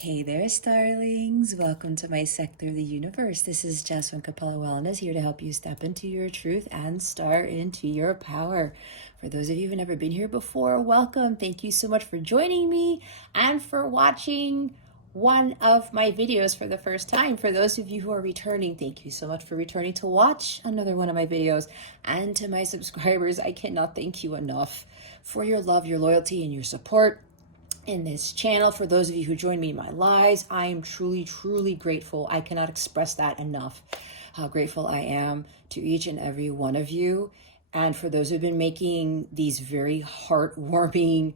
Hey there, starlings. Welcome to my sector of the universe. This is Jasmine Capella Wellness, here to help you step into your truth and star into your power. For those of you who've never been here before, welcome. Thank you so much for joining me and for watching one of my videos for the first time. For those of you who are returning, thank you so much for returning to watch another one of my videos. And to my subscribers, I cannot thank you enough for your love, your loyalty, and your support in this channel. For those of you who join me in my lives, I am truly grateful. I cannot express that enough, how grateful I am to each and every one of you. And for those who've been making these very heartwarming,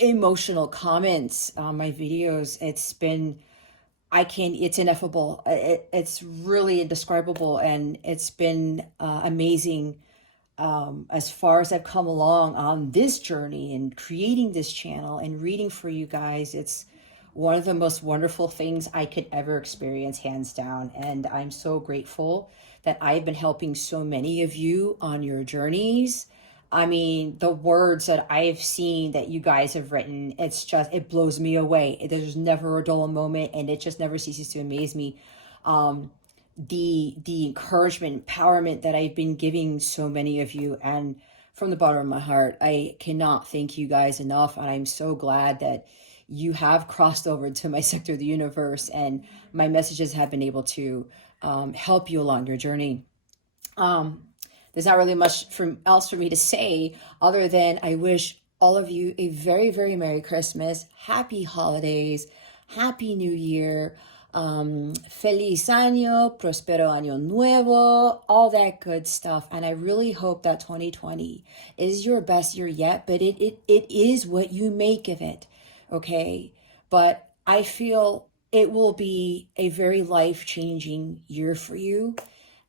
emotional comments on my videos, it's ineffable. It's really indescribable, and it's been amazing. As far as I've come along on this journey and creating this channel and reading for you guys, it's one of the most wonderful things I could ever experience, hands down. And I'm so grateful that I've been helping so many of you on your journeys. I mean, the words that I've seen that you guys have written, it blows me away. There's never a dull moment, and it just never ceases to amaze me. The encouragement, empowerment that I've been giving so many of you, and from the bottom of my heart, I cannot thank you guys enough. And I'm so glad that you have crossed over to my sector of the universe, and my messages have been able to help you along your journey. There's not really much else for me to say other than I wish all of you a very Merry Christmas, Happy Holidays, Happy New Year. Feliz año, prospero año nuevo, all that good stuff. And I really hope that 2020 is your best year yet, but it is what you make of it, okay? But I feel it will be a very life-changing year for you,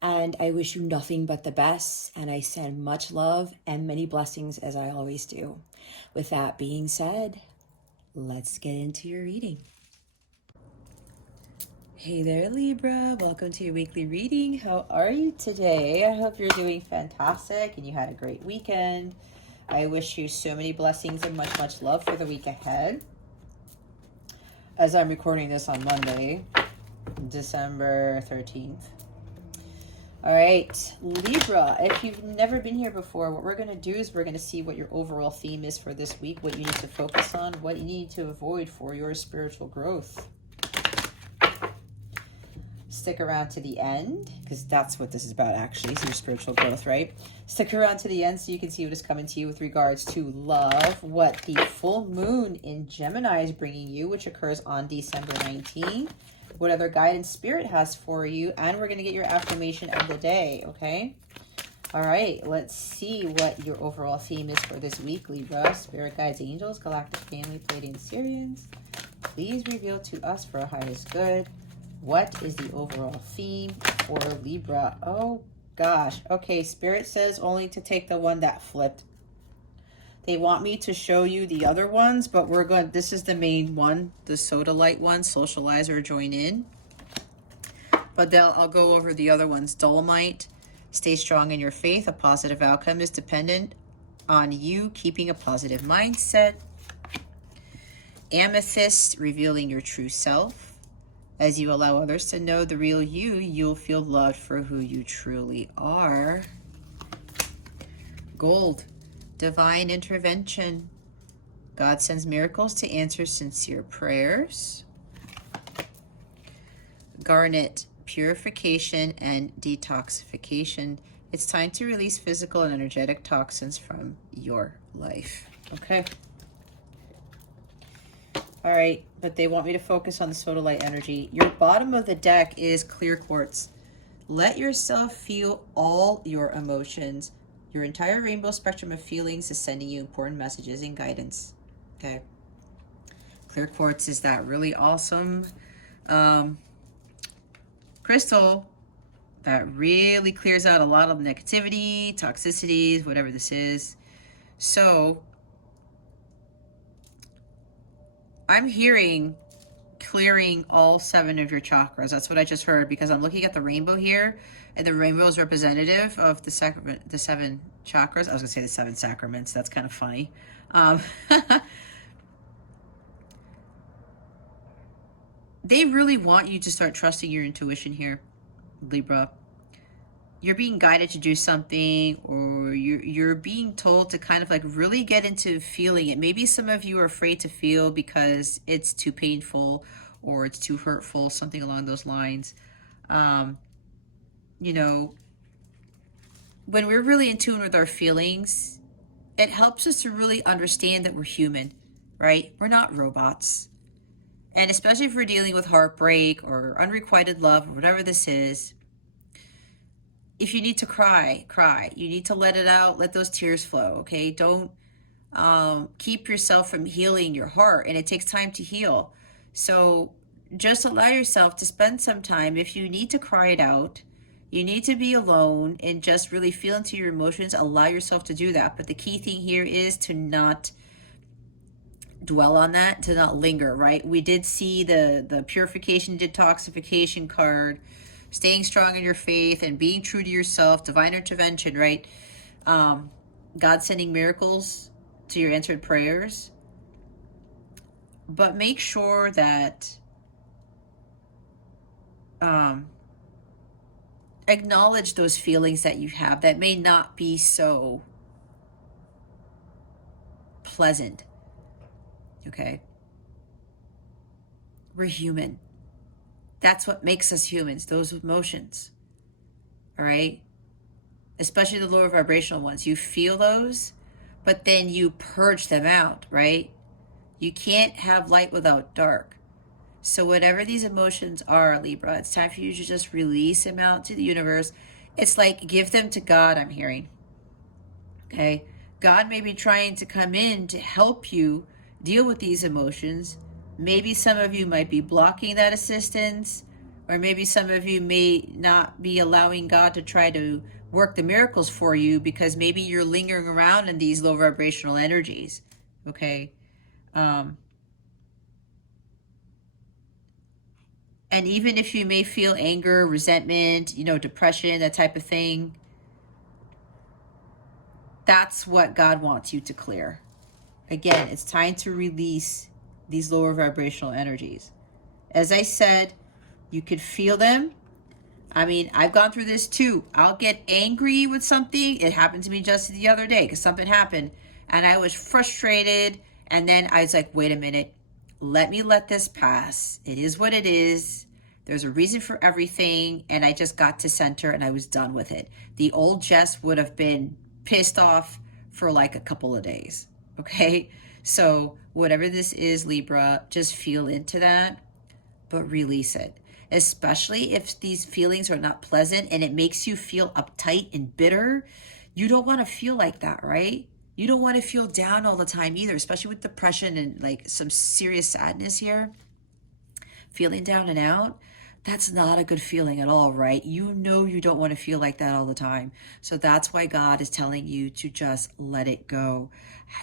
and I wish you nothing but the best, and I send much love and many blessings, as I always do. With that being said, let's get into your reading. Hey there, Libra. Welcome to your weekly reading. How are you today? I hope you're doing fantastic and you had a great weekend. I wish you so many blessings and much love for the week ahead. As I'm recording this on Monday, December 13th. All right, Libra, if you've never been here before, what we're going to do is we're going to see what your overall theme is for this week, what you need to focus on, what you need to avoid for your spiritual growth. Stick around to the end, because that's what this is about, actually. So your spiritual growth, right? Stick around to the end so you can see what is coming to you with regards to love, what the full moon in Gemini is bringing you, which occurs on December 19th, what other guidance spirit has for you, and we're going to get your affirmation of the day, okay? All right, let's see what your overall theme is for this week, Libra. Spirit guides, angels, galactic family, Pleiadian Sirians, please reveal to us for our highest good. What is the overall theme for Libra? Oh, gosh. Okay, Spirit says only to take the one that flipped. They want me to show you the other ones, but this is the main one, the soda light one, socialize or join in. But I'll go over the other ones. Dolomite, stay strong in your faith. A positive outcome is dependent on you keeping a positive mindset. Amethyst, revealing your true self. As you allow others to know the real you, you'll feel loved for who you truly are. Gold, divine intervention. God sends miracles to answer sincere prayers. Garnet, purification and detoxification. It's time to release physical and energetic toxins from your life. Okay. All right, but they want me to focus on the soda light energy. Your bottom of the deck is clear quartz. Let yourself feel all your emotions. Your entire rainbow spectrum of feelings is sending you important messages and guidance. Okay. Clear quartz is that really awesome crystal that really clears out a lot of negativity, toxicities, whatever this is. So I'm hearing clearing all 7 of your chakras. That's what I just heard, because I'm looking at the rainbow here, and the rainbow is representative of the 7 chakras. I was gonna say the 7 sacraments. That's kind of funny. they really want you to start trusting your intuition here, Libra. You're being guided to do something, or you're being told to kind of like really get into feeling it. Maybe some of you are afraid to feel because it's too painful or it's too hurtful, something along those lines. You know, when we're really in tune with our feelings, it helps us to really understand that we're human, right? We're not robots. And especially if we're dealing with heartbreak or unrequited love or whatever this is, if you need to cry, cry. You need to let it out, let those tears flow, okay? Don't keep yourself from healing your heart, and it takes time to heal. So just allow yourself to spend some time. If you need to cry it out, you need to be alone and just really feel into your emotions, allow yourself to do that. But the key thing here is to not dwell on that, to not linger, right? We did see the purification, detoxification card, staying strong in your faith and being true to yourself, divine intervention, right? God sending miracles to your answered prayers. But make sure that acknowledge those feelings that you have that may not be so pleasant, okay? We're human. That's what makes us humans, those emotions, all right? Especially the lower vibrational ones. You feel those, but then you purge them out, right? You can't have light without dark. So whatever these emotions are, Libra, it's time for you to just release them out to the universe. It's like give them to God, I'm hearing. Okay? God may be trying to come in to help you deal with these emotions. Maybe some of you might be blocking that assistance, or maybe some of you may not be allowing God to try to work the miracles for you because maybe you're lingering around in these low vibrational energies, okay? And even if you may feel anger, resentment, depression, that type of thing, that's what God wants you to clear. Again, it's time to release these lower vibrational energies. As I said, you could feel them. I mean, I've gone through this too. I'll get angry with something. It happened to me just the other day because something happened and I was frustrated. And then I was like, wait a minute, let me let this pass. It is what it is. There's a reason for everything. And I just got to center and I was done with it. The old Jess would have been pissed off for like a couple of days. Okay. So whatever this is, Libra, just feel into that, but release it. Especially if these feelings are not pleasant and it makes you feel uptight and bitter. You don't want to feel like that, right? You don't want to feel down all the time either, especially with depression and like some serious sadness here. Feeling down and out, that's not a good feeling at all, right? You know you don't want to feel like that all the time. So that's why God is telling you to just let it go.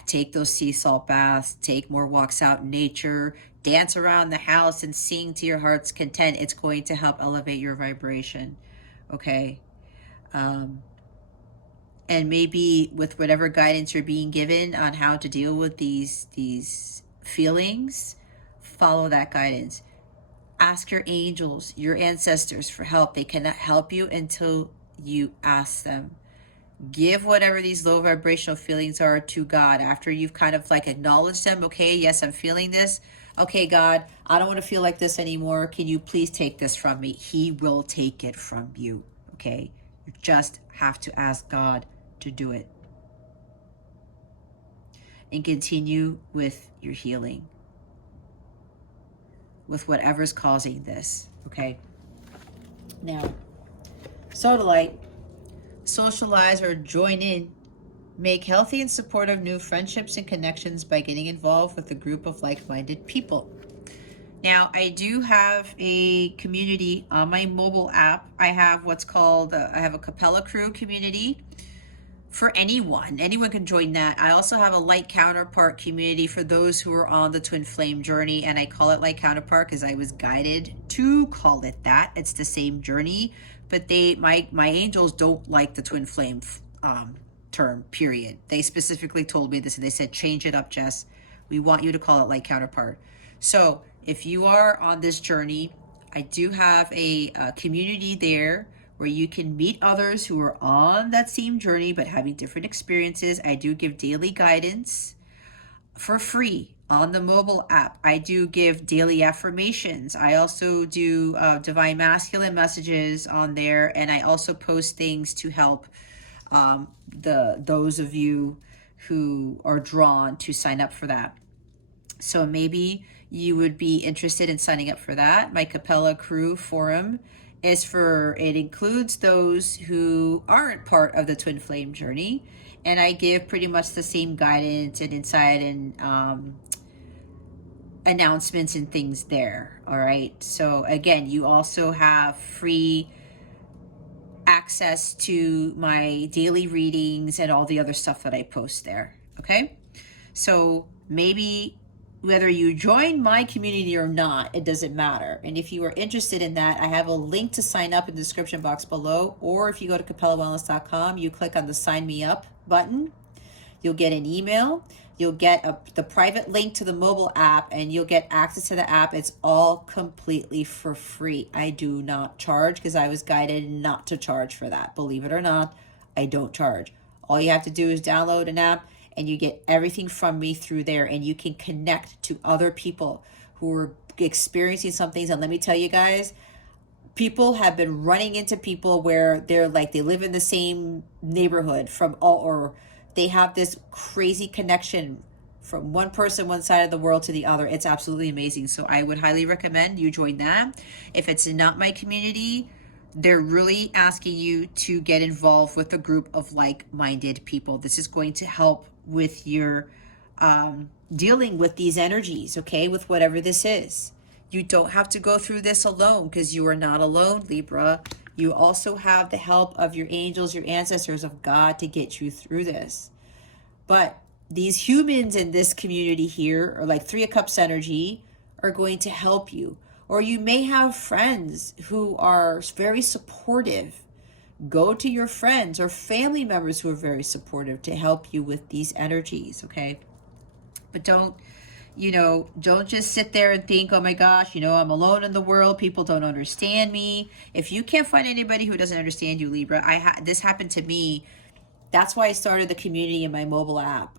Take those sea salt baths, take more walks out in nature, dance around the house and sing to your heart's content. It's going to help elevate your vibration, okay? And maybe with whatever guidance you're being given on how to deal with these feelings, follow that guidance. Ask your angels, your ancestors for help. They cannot help you until you ask them. Give whatever these low vibrational feelings are to God after you've kind of like acknowledged them. Okay, yes, I'm feeling this. Okay, God, I don't want to feel like this anymore. Can you please take this from me? He will take it from you, okay? You just have to ask God to do it. And continue with your healing, with whatever's causing this, okay? Now, sodalite, socialize or join in. Make healthy and supportive new friendships and connections by getting involved with a group of like-minded people. Now, I do have a community on my mobile app. I have what's called, I have a Capella Crew community for anyone. Anyone can join that. I also have a light counterpart community for those who are on the twin flame journey, and I call it light counterpart because I was guided to call it that. It's the same journey, but my angels don't like the twin flame term, period. They specifically told me this and they said, change it up, Jess. We want you to call it light counterpart. So if you are on this journey, I do have a community there where you can meet others who are on that same journey but having different experiences. I do give daily guidance for free on the mobile app. I do give daily affirmations. I also do divine masculine messages on there, and I also post things to help those of you who are drawn to sign up for that. So maybe you would be interested in signing up for that. My Capella Crew Forum it includes those who aren't part of the Twin Flame journey. And I give pretty much the same guidance and insight and announcements and things there. All right. So again, you also have free access to my daily readings and all the other stuff that I post there. Okay. So maybe whether you join my community or not, it doesn't matter. And if you are interested in that, I have a link to sign up in the description box below. Or if you go to capellawellness.com, you click on the sign me up button. You'll get an email. You'll get the private link to the mobile app, and you'll get access to the app. It's all completely for free. I do not charge because I was guided not to charge for that. Believe it or not, I don't charge. All you have to do is download an app, and you get everything from me through there, and you can connect to other people who are experiencing some things. And let me tell you guys, people have been running into people where they're like, they live in the same neighborhood or they have this crazy connection from one person, one side of the world to the other. It's absolutely amazing. So I would highly recommend you join that. If it's not my community, they're really asking you to get involved with a group of like-minded people. This is going to help with your dealing with these energies, okay, with whatever this is. You don't have to go through this alone, because you are not alone, Libra. You also have the help of your angels, your ancestors, of God to get you through this. But these humans in this community here, or like Three of Cups energy, are going to help you. Or you may have friends who are very supportive. Go to your friends or family members who are very supportive to help you with these energies, okay? But don't just sit there and think, oh my gosh, I'm alone in the world. People don't understand me. If you can't find anybody who doesn't understand you, Libra, this happened to me. That's why I started the community in my mobile app.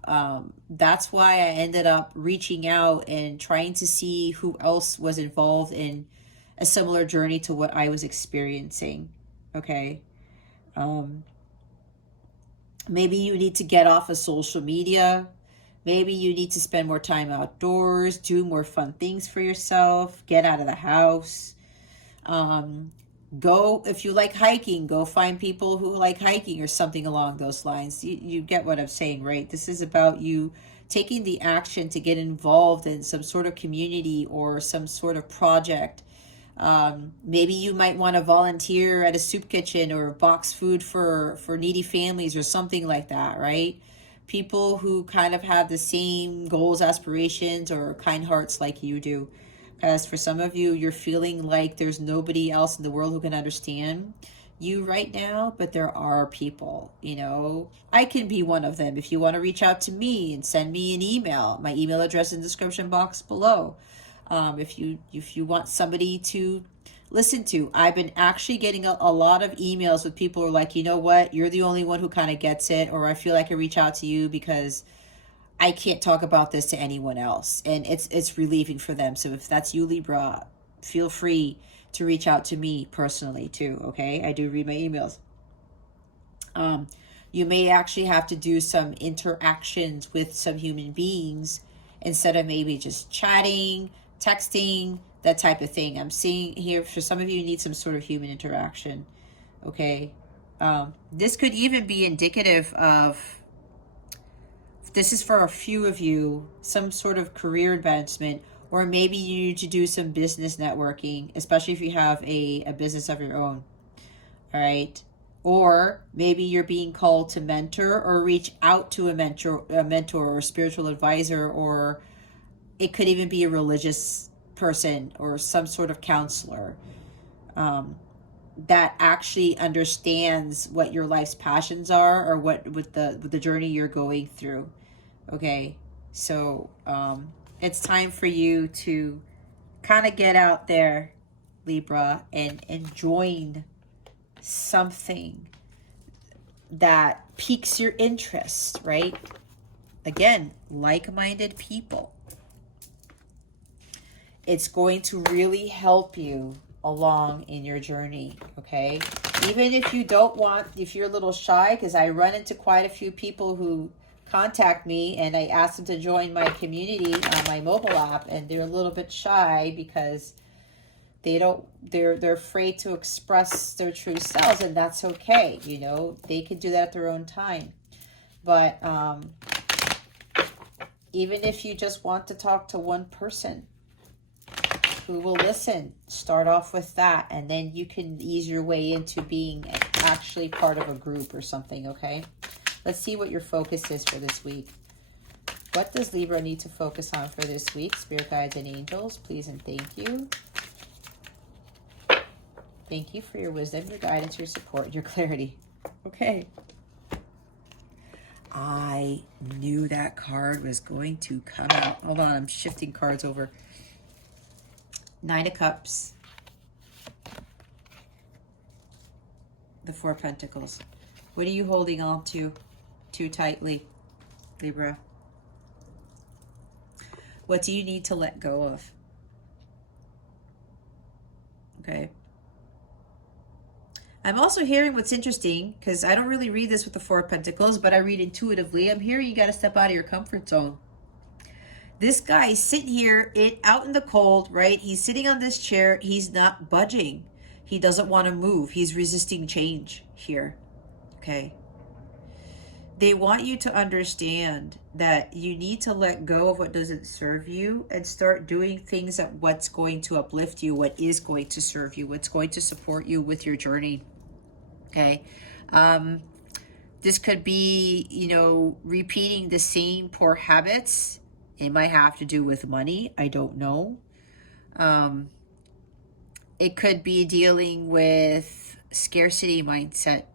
That's why I ended up reaching out and trying to see who else was involved in a similar journey to what I was experiencing, okay? Maybe you need to get off of social media. Maybe you need to spend more time outdoors, do more fun things for yourself, get out of the house. Go, if you like hiking, go find people who like hiking or something along those lines. You get what I'm saying, right? This is about you taking the action to get involved in some sort of community or some sort of project. Maybe you might want to volunteer at a soup kitchen or box food for needy families or something like that, right? People who kind of have the same goals, aspirations, or kind hearts like you do. Because for some of you, you're feeling like there's nobody else in the world who can understand you right now, but there are people, I can be one of them. If you want to reach out to me and send me an email, my email address in the description box below. If you want somebody to listen to, I've been actually getting a lot of emails with people who are like, you know what, you're the only one who kind of gets it, or I feel like I reach out to you because I can't talk about this to anyone else, and it's relieving for them. So if that's you, Libra, feel free to reach out to me personally too, okay? I do read my emails. You may actually have to do some interactions with some human beings instead of maybe just chatting, texting, that type of thing. I'm seeing here for some of you need some sort of human interaction, okay? This could even be indicative of, this is for a few of you, some sort of career advancement, or maybe you need to do some business networking, especially if you have a business of your own, all right? Or maybe you're being called to mentor or reach out to a mentor or a spiritual advisor, or it could even be a religious person or some sort of counselor that actually understands what your life's passions are, or what with the journey you're going through. Okay, so It's time for you to kind of get out there, Libra, and join something that piques your interest, right? Again, like-minded people. It's going to really help you along in your journey, okay? Even if you don't want, if you're a little shy, because I run into quite a few people who contact me and I ask them to join my community on my mobile app, and they're a little bit shy because they're afraid to express their true selves, and that's okay. You know, they can do that at their own time. But even if you just want to talk to one person who will listen, start off with that, and then you can ease your way into being actually part of a group or something, okay? Let's see what your focus is for this week. What does Libra need to focus on for this week? Spirit guides and angels, please and thank you. Thank you for your wisdom, your guidance, your support, your clarity. Okay. I knew that card was going to come out. Hold on, I'm shifting cards over. Nine of Cups. The Four of Pentacles. What are you holding on to too tightly, Libra? What do you need to let go of? Okay. I'm also hearing what's interesting, because I don't really read this with the Four of Pentacles, but I read intuitively. I'm hearing you got to step out of your comfort zone. This guy is sitting here out in the cold, right? He's sitting on this chair. He's not budging. He doesn't want to move. He's resisting change here, okay? They want you to understand that you need to let go of what doesn't serve you and start doing things that what's going to uplift you, what is going to serve you, what's going to support you with your journey. Okay. This could be, you know, repeating the same poor habits. It might have to do with money. I don't know. It could be dealing with scarcity mindset,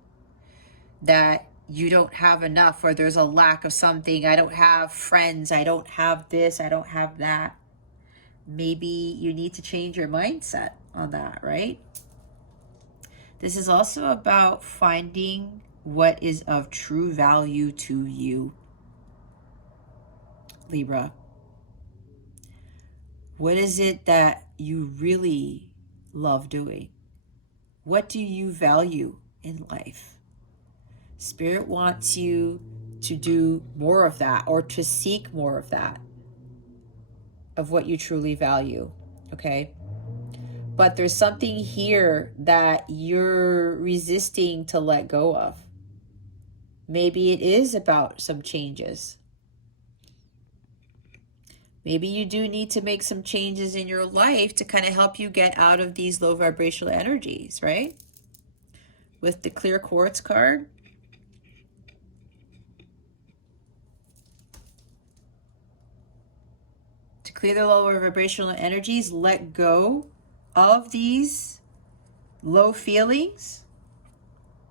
that you don't have enough, or there's a lack of something. I don't have friends. I don't have this. I don't have that. Maybe you need to change your mindset on that, right? This is also about finding what is of true value to you, Libra. What is it that you really love doing? What do you value in life? Spirit wants you to do more of that, or to seek more of that, of what you truly value, okay? But there's something here that you're resisting to let go of. Maybe it is about some changes. Maybe you do need to make some changes in your life to kind of help you get out of these low vibrational energies, right? With the clear quartz card. To clear the lower vibrational energies, let go of these low feelings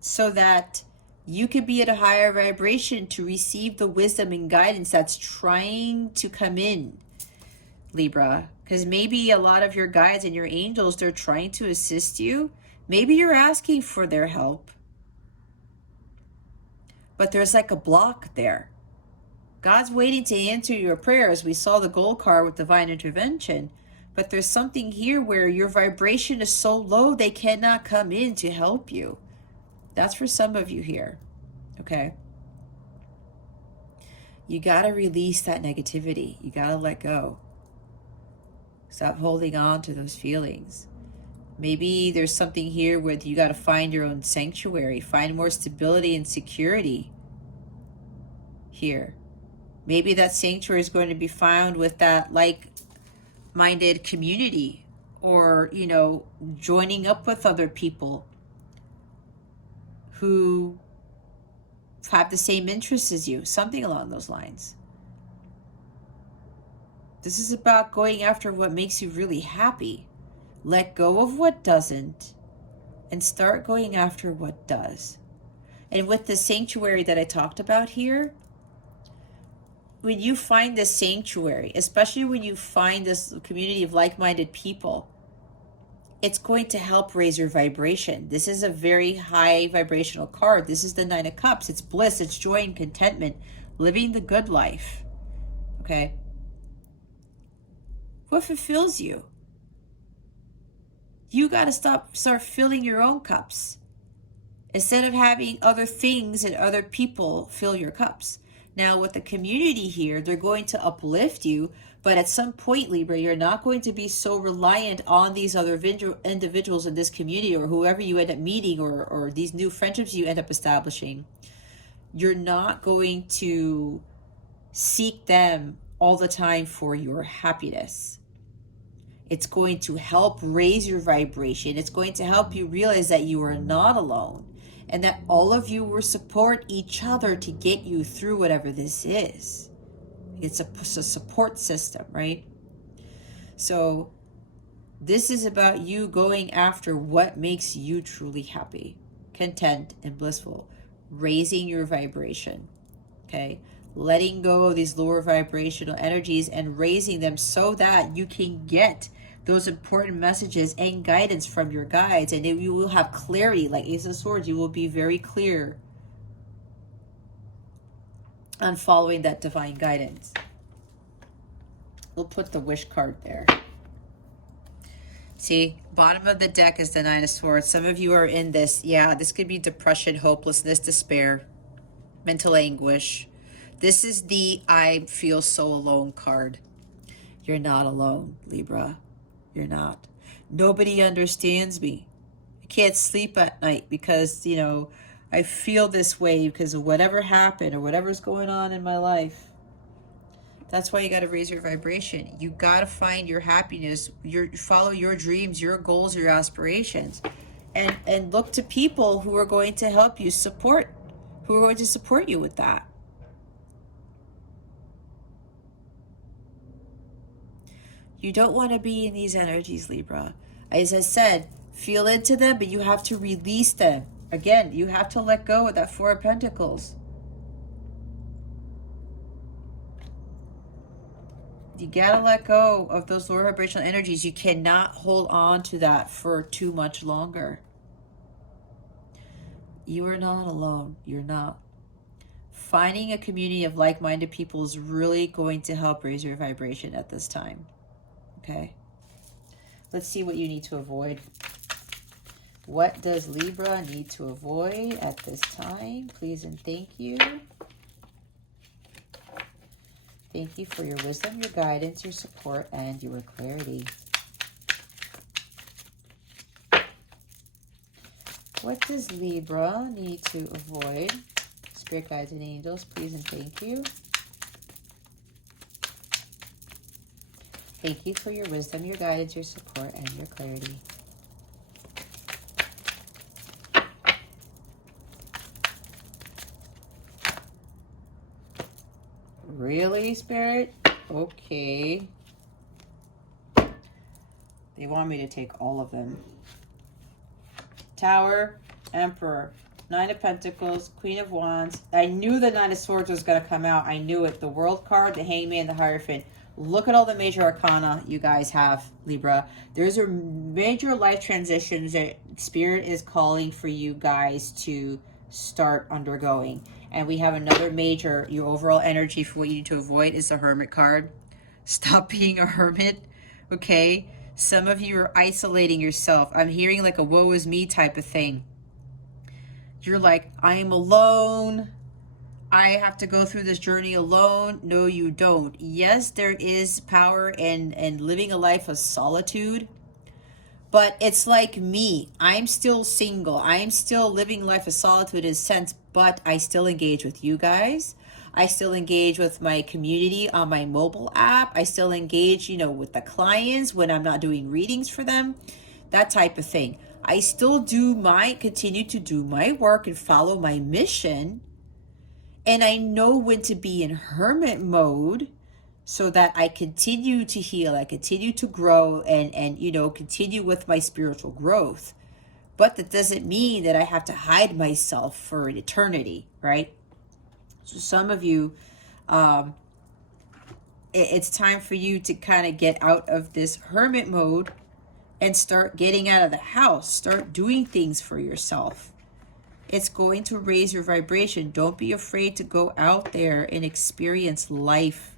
so that you could be at a higher vibration to receive the wisdom and guidance that's trying to come in, Libra. Because maybe a lot of your guides and your angels, they're trying to assist you. Maybe you're asking for their help, but there's like a block there. God's waiting to answer your prayers. We saw the gold card with divine intervention, but there's something here where your vibration is so low they cannot come in to help you. That's for some of you here, okay? You got to release that negativity. You got to let go. Stop holding on to those feelings. Maybe there's something here where you got to find your own sanctuary, find more stability and security here. Maybe that sanctuary is going to be found with that like-minded community, or, you know, joining up with other people who have the same interests as you, something along those lines. This is about going after what makes you really happy. Let go of what doesn't and start going after what does. And with the sanctuary that I talked about here, when you find this sanctuary, especially when you find this community of like-minded people, it's going to help raise your vibration. This is a very high vibrational card. This is the Nine of Cups. It's bliss, it's joy and contentment, living the good life. Okay? What fulfills you? You got to start filling your own cups instead of having other things and other people fill your cups. Now, with the community here, they're going to uplift you, but at some point, Libra, you're not going to be so reliant on these other individuals in this community or whoever you end up meeting or these new friendships you end up establishing. You're not going to seek them all the time for your happiness. It's going to help raise your vibration. It's going to help you realize that you are not alone and that all of you will support each other to get you through whatever this is. It's a support system, right? So this is about you going after what makes you truly happy, content, and blissful, raising your vibration, okay? Letting go of these lower vibrational energies and raising them so that you can get those important messages and guidance from your guides, and you will have clarity. Like Ace of Swords, you will be very clear on following that divine guidance. We'll put the wish card there. See, bottom of the deck is the Nine of Swords. Some of you are in this. Yeah, this could be depression, hopelessness, despair, mental anguish. This is the I feel so alone card. You're not alone, Libra. You're not. Nobody understands me. I can't sleep at night because, you know, I feel this way because of whatever happened or whatever's going on in my life. That's why you got to raise your vibration. You got to find your happiness, follow your dreams, your goals, your aspirations, and look to people who are going to help you support, who are going to support you with that. You don't want to be in these energies, Libra. As I said, feel into them, but you have to release them. Again, you have to let go of that Four of Pentacles. You gotta let go of those lower vibrational energies. You cannot hold on to that for too much longer. You are not alone. You're not. Finding a community of like-minded people is really going to help raise your vibration at this time. Okay, let's see what you need to avoid. What does Libra need to avoid at this time? Please and thank you. Thank you for your wisdom, your guidance, your support, and your clarity. What does Libra need to avoid? Spirit guides and angels, please and thank you. Thank you for your wisdom, your guidance, your support, and your clarity. Really, Spirit? Okay. They want me to take all of them. Tower, Emperor, Nine of Pentacles, Queen of Wands. I knew the Nine of Swords was going to come out. I knew it. The World card, the Hangman, the Hierophant. Look at all the major arcana you guys have, Libra. There's a major life transitions that Spirit is calling for you guys to start undergoing. And we have another major, your overall energy for what you need to avoid is the Hermit card. Stop being a hermit, okay? Some of you are isolating yourself. I'm hearing like a woe is me type of thing. You're like, I am alone. I have to go through this journey alone. No, you don't. Yes, there is power in living a life of solitude. But it's like me. I'm still single. I'm still living life of solitude in a sense, but I still engage with you guys. I still engage with my community on my mobile app. I still engage, you know, with the clients when I'm not doing readings for them, that type of thing. I still continue to do my work and follow my mission. And I know when to be in hermit mode so that I continue to heal, I continue to grow and you know, continue with my spiritual growth. But that doesn't mean that I have to hide myself for an eternity, right? So some of you, it's time for you to kind of get out of this hermit mode and start getting out of the house. Start doing things for yourself. It's going to raise your vibration. Don't be afraid to go out there and experience life.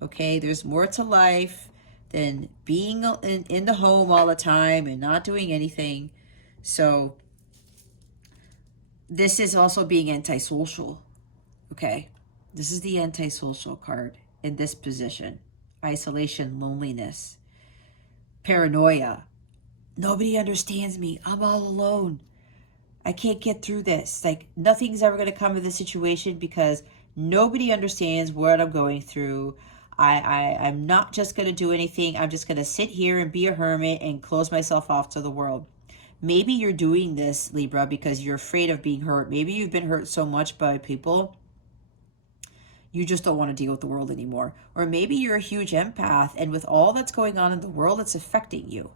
Okay, there's more to life than being in the home all the time and not doing anything. So this is also being antisocial. Okay, this is the antisocial card in this position. Isolation, loneliness, paranoia. Nobody understands me. I'm all alone. I can't get through this. Like, nothing's ever going to come of this situation because nobody understands what I'm going through. I'm not just going to do anything. I'm just going to sit here and be a hermit and close myself off to the world. Maybe you're doing this, Libra, because you're afraid of being hurt. Maybe you've been hurt so much by people, you just don't want to deal with the world anymore. Or maybe you're a huge empath, and with all that's going on in the world, it's affecting you.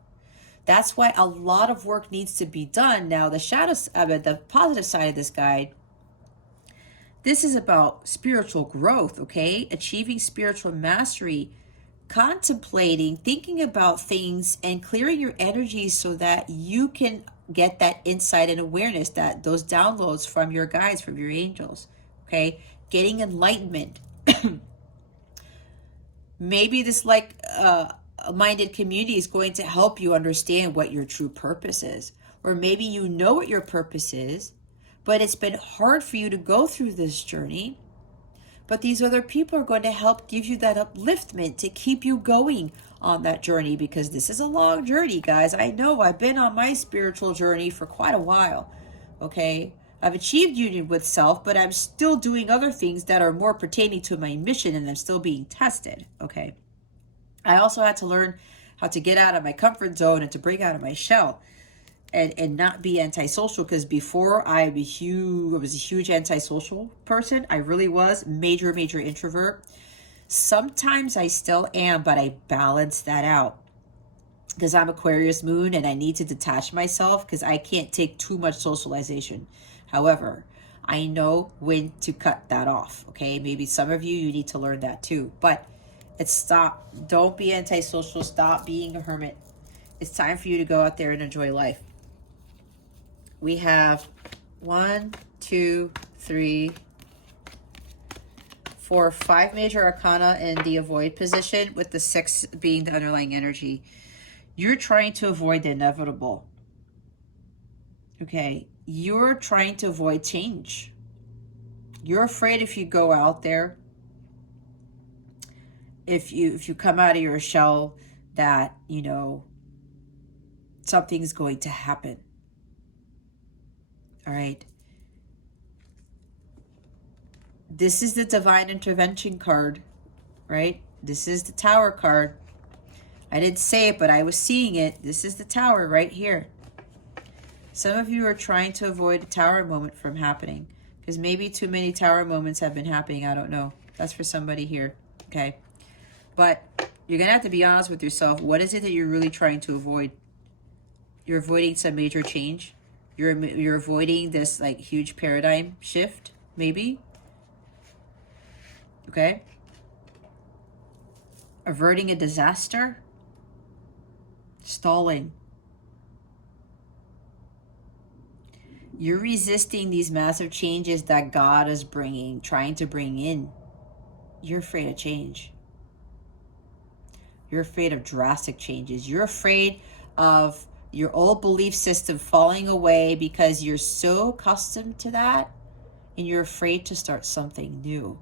That's why a lot of work needs to be done. Now, the positive side of this guide, this is about spiritual growth, okay? Achieving spiritual mastery, contemplating, thinking about things, and clearing your energies so that you can get that insight and awareness, that those downloads from your guides, from your angels, okay? Getting enlightenment. Maybe this minded community is going to help you understand what your true purpose is. Or maybe you know what your purpose is, but it's been hard for you to go through this journey. But these other people are going to help give you that upliftment to keep you going on that journey, because this is a long journey, guys. I know I've been on my spiritual journey for quite a while, okay? I've achieved union with self, but I'm still doing other things that are more pertaining to my mission, and I'm still being tested, okay? I also had to learn how to get out of my comfort zone and to break out of my shell and not be antisocial, because before I was a huge antisocial person. I really was. Major introvert. Sometimes I still am, but I balance that out because I'm Aquarius moon and I need to detach myself because I can't take too much socialization. However, I know when to cut that off, okay? Maybe some of you need to learn that too, but stop. Don't be antisocial. Stop being a hermit. It's time for you to go out there and enjoy life. We have 1, 2, 3, 4, 5 major arcana in the avoid position, with the 6 being the underlying energy. You're trying to avoid the inevitable. Okay, you're trying to avoid change. You're afraid if you go out there, if you come out of your shell, that, you know, something's going to happen. All right. This is the divine intervention card, right? This is the Tower card. I didn't say it, but I was seeing it. This is the Tower right here. Some of you are trying to avoid a Tower moment from happening because maybe too many Tower moments have been happening. I don't know. That's for somebody here, okay? But you're going to have to be honest with yourself. What is it that you're really trying to avoid? You're avoiding some major change. You're avoiding this like huge paradigm shift, maybe. Okay? Averting a disaster. Stalling. You're resisting these massive changes that God is trying to bring in. You're afraid of change. You're afraid of drastic changes. You're afraid of your old belief system falling away because you're so accustomed to that, and you're afraid to start something new.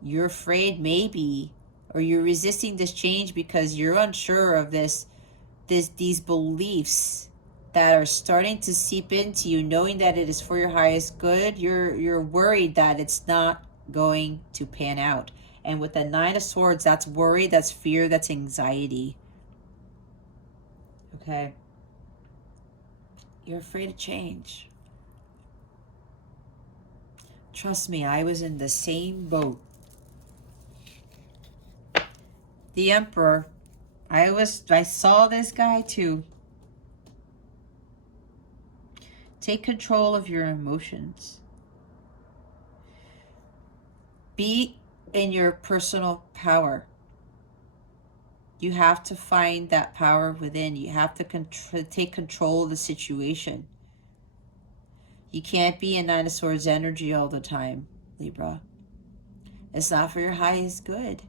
You're afraid maybe, or you're resisting this change because you're unsure of these beliefs that are starting to seep into you, knowing that it is for your highest good. You're worried that it's not going to pan out. And with the 9 of Swords, that's worry, that's fear, that's anxiety. Okay? You're afraid of change. Trust me, I was in the same boat. The Emperor, I saw this guy too. Take control of your emotions. Be in your personal power. You have to find that power within. You have to take control of the situation. You can't be in Nine of Swords energy all the time, Libra. It's not for your highest good.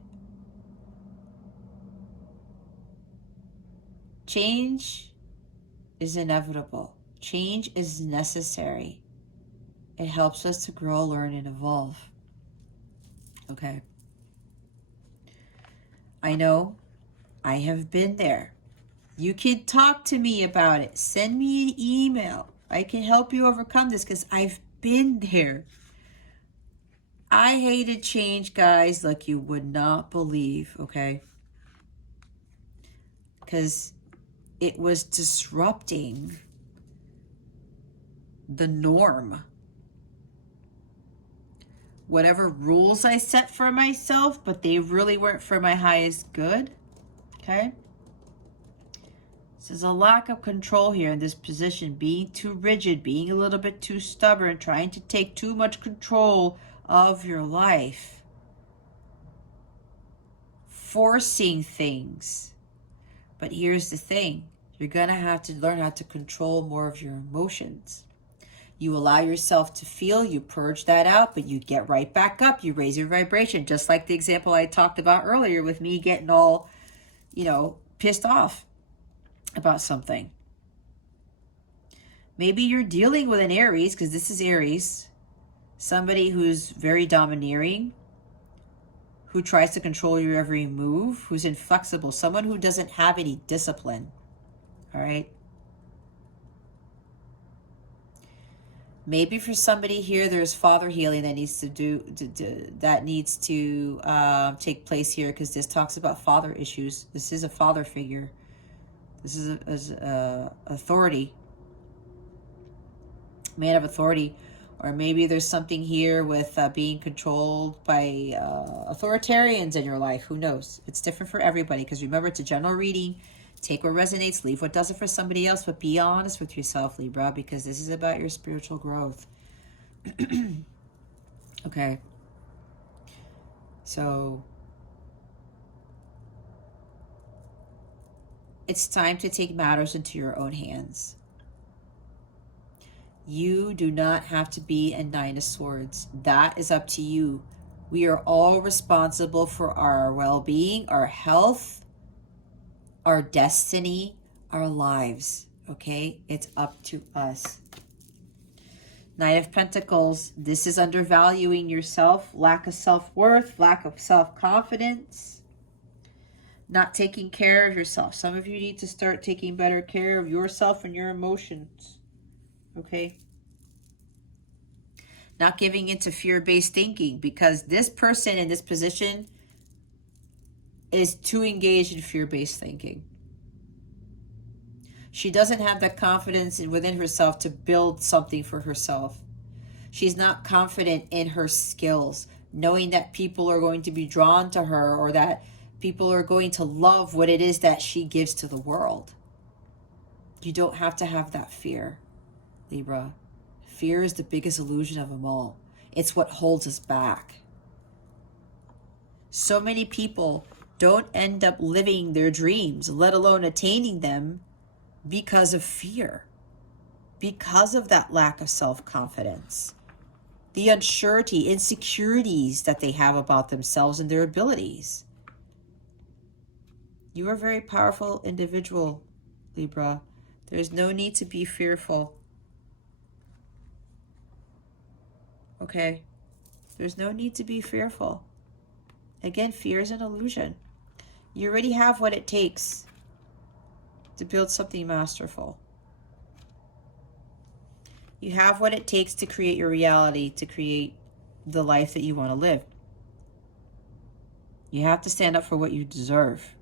Change is inevitable. Change is necessary. It helps us to grow, learn, and evolve. Okay. I know I have been there. You can talk to me about it. Send me an email. I can help you overcome this because I've been there. I hated change, guys, like you would not believe, okay? Because it was disrupting the norm. Whatever rules I set for myself, but they really weren't for my highest good, okay? There's a lack of control here in this position, being too rigid, being a little bit too stubborn, trying to take too much control of your life, forcing things. But here's the thing, you're gonna have to learn how to control more of your emotions. You allow yourself to feel, you purge that out, but you get right back up, you raise your vibration, just like the example I talked about earlier with me getting all, pissed off about something. Maybe you're dealing with an Aries, because this is Aries, somebody who's very domineering, who tries to control your every move, who's inflexible, someone who doesn't have any discipline, all right? Maybe for somebody here, there's father healing that needs to take place here, because this talks about father issues. This is a father figure. This is a authority, man of authority. Or maybe there's something here with being controlled by authoritarians in your life. Who knows? It's different for everybody, because remember, it's a general reading. Take what resonates, leave what doesn't for somebody else, but be honest with yourself, Libra, because this is about your spiritual growth. Okay. So it's time to take matters into your own hands. You do not have to be a Nine of Swords. That is up to you. We are all responsible for our well-being, our health, our destiny, our lives, okay? It's up to us. Knight of Pentacles, this is undervaluing yourself, lack of self-worth, lack of self-confidence, not taking care of yourself. Some of you need to start taking better care of yourself and your emotions, okay? Not giving into fear-based thinking, because this person in this position is too engaged in fear-based thinking. She doesn't have that confidence within herself to build something for herself. She's not confident in her skills, knowing that people are going to be drawn to her, or that people are going to love what it is that she gives to the world. You don't have to have that fear, Libra. Fear is the biggest illusion of them all. It's what holds us back. So many people don't end up living their dreams, let alone attaining them, because of fear, because of that lack of self-confidence, the unsurety, insecurities that they have about themselves and their abilities. You are a very powerful individual, Libra. There's no need to be fearful. Okay? There's no need to be fearful. Again, fear is an illusion. You already have what it takes to build something masterful. You have what it takes to create your reality, to create the life that you want to live. You have to stand up for what you deserve.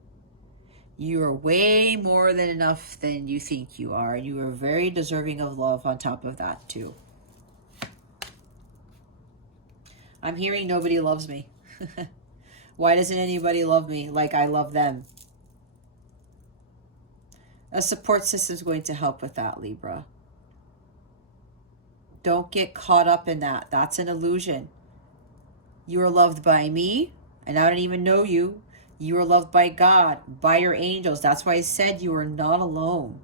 You are way more than enough than you think you are. You are very deserving of love on top of that too. I'm hearing nobody loves me. Why doesn't anybody love me like I love them? A support system is going to help with that, Libra. Don't get caught up in that. That's an illusion. You are loved by me, and I don't even know you. You are loved by God, by your angels. That's why I said you are not alone.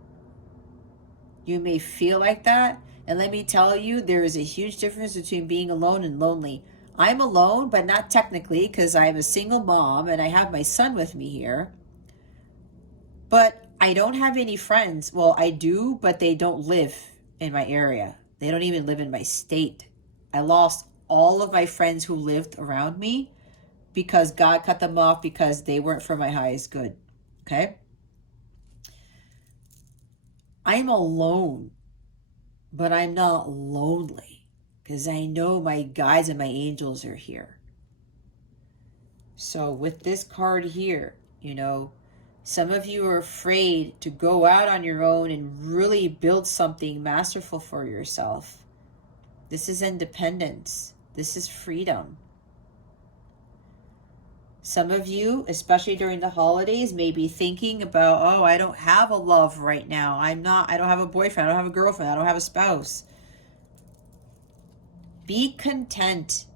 You may feel like that, and let me tell you, there is a huge difference between being alone and lonely. I'm alone, but not technically, because I'm a single mom and I have my son with me here. But I don't have any friends. Well, I do, but they don't live in my area. They don't even live in my state. I lost all of my friends who lived around me because God cut them off because they weren't for my highest good. Okay? I'm alone, but I'm not lonely because I know my guides and my angels are here. So with this card here, you know, some of you are afraid to go out on your own and really build something masterful for yourself. This is independence. This is freedom. Some of you, especially during the holidays, may be thinking about, oh, I don't have a love right now. I don't have a boyfriend. I don't have a girlfriend. I don't have a spouse. Be content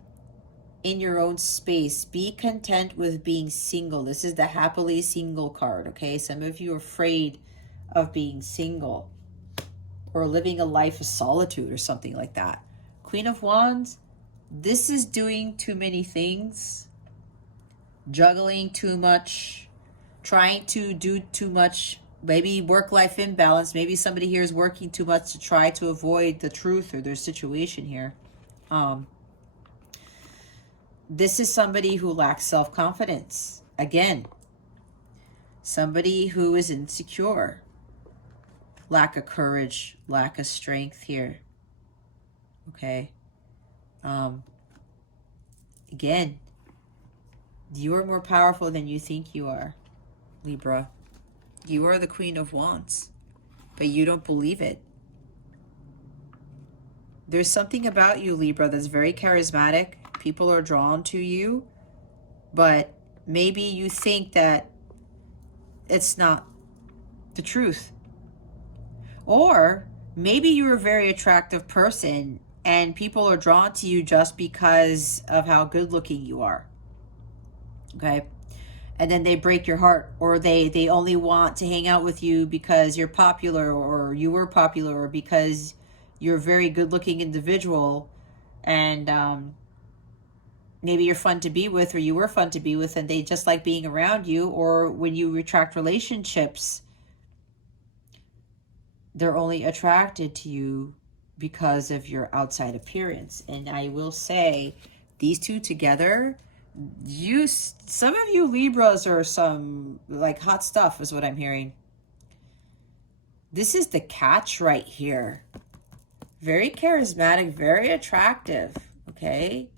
in your own space. Be content with being single. This is the happily single card, okay? Some of you are afraid of being single or living a life of solitude or something like that. Queen of Wands, this is doing too many things, juggling too much, trying to do too much, maybe work-life imbalance. Maybe somebody here is working too much to try to avoid the truth or their situation here. This is somebody who lacks self-confidence. Again, somebody who is insecure. Lack of courage, lack of strength here. Okay. Again, you are more powerful than you think you are, Libra. You are the Queen of Wands, but you don't believe it. There's something about you, Libra, that's very charismatic. People are drawn to you, but maybe you think that it's not the truth. Or maybe you're a very attractive person and people are drawn to you just because of how good looking you are. Okay? And then they break your heart, or they only want to hang out with you because you're popular, or you were popular, or because you're a very good looking individual, and maybe you're fun to be with, or you were fun to be with, and they just like being around you. Or when you retract relationships, they're only attracted to you because of your outside appearance. And I will say, these two together, some of you Libras are some like hot stuff is what I'm hearing. This is the catch right here. Very charismatic, very attractive, okay?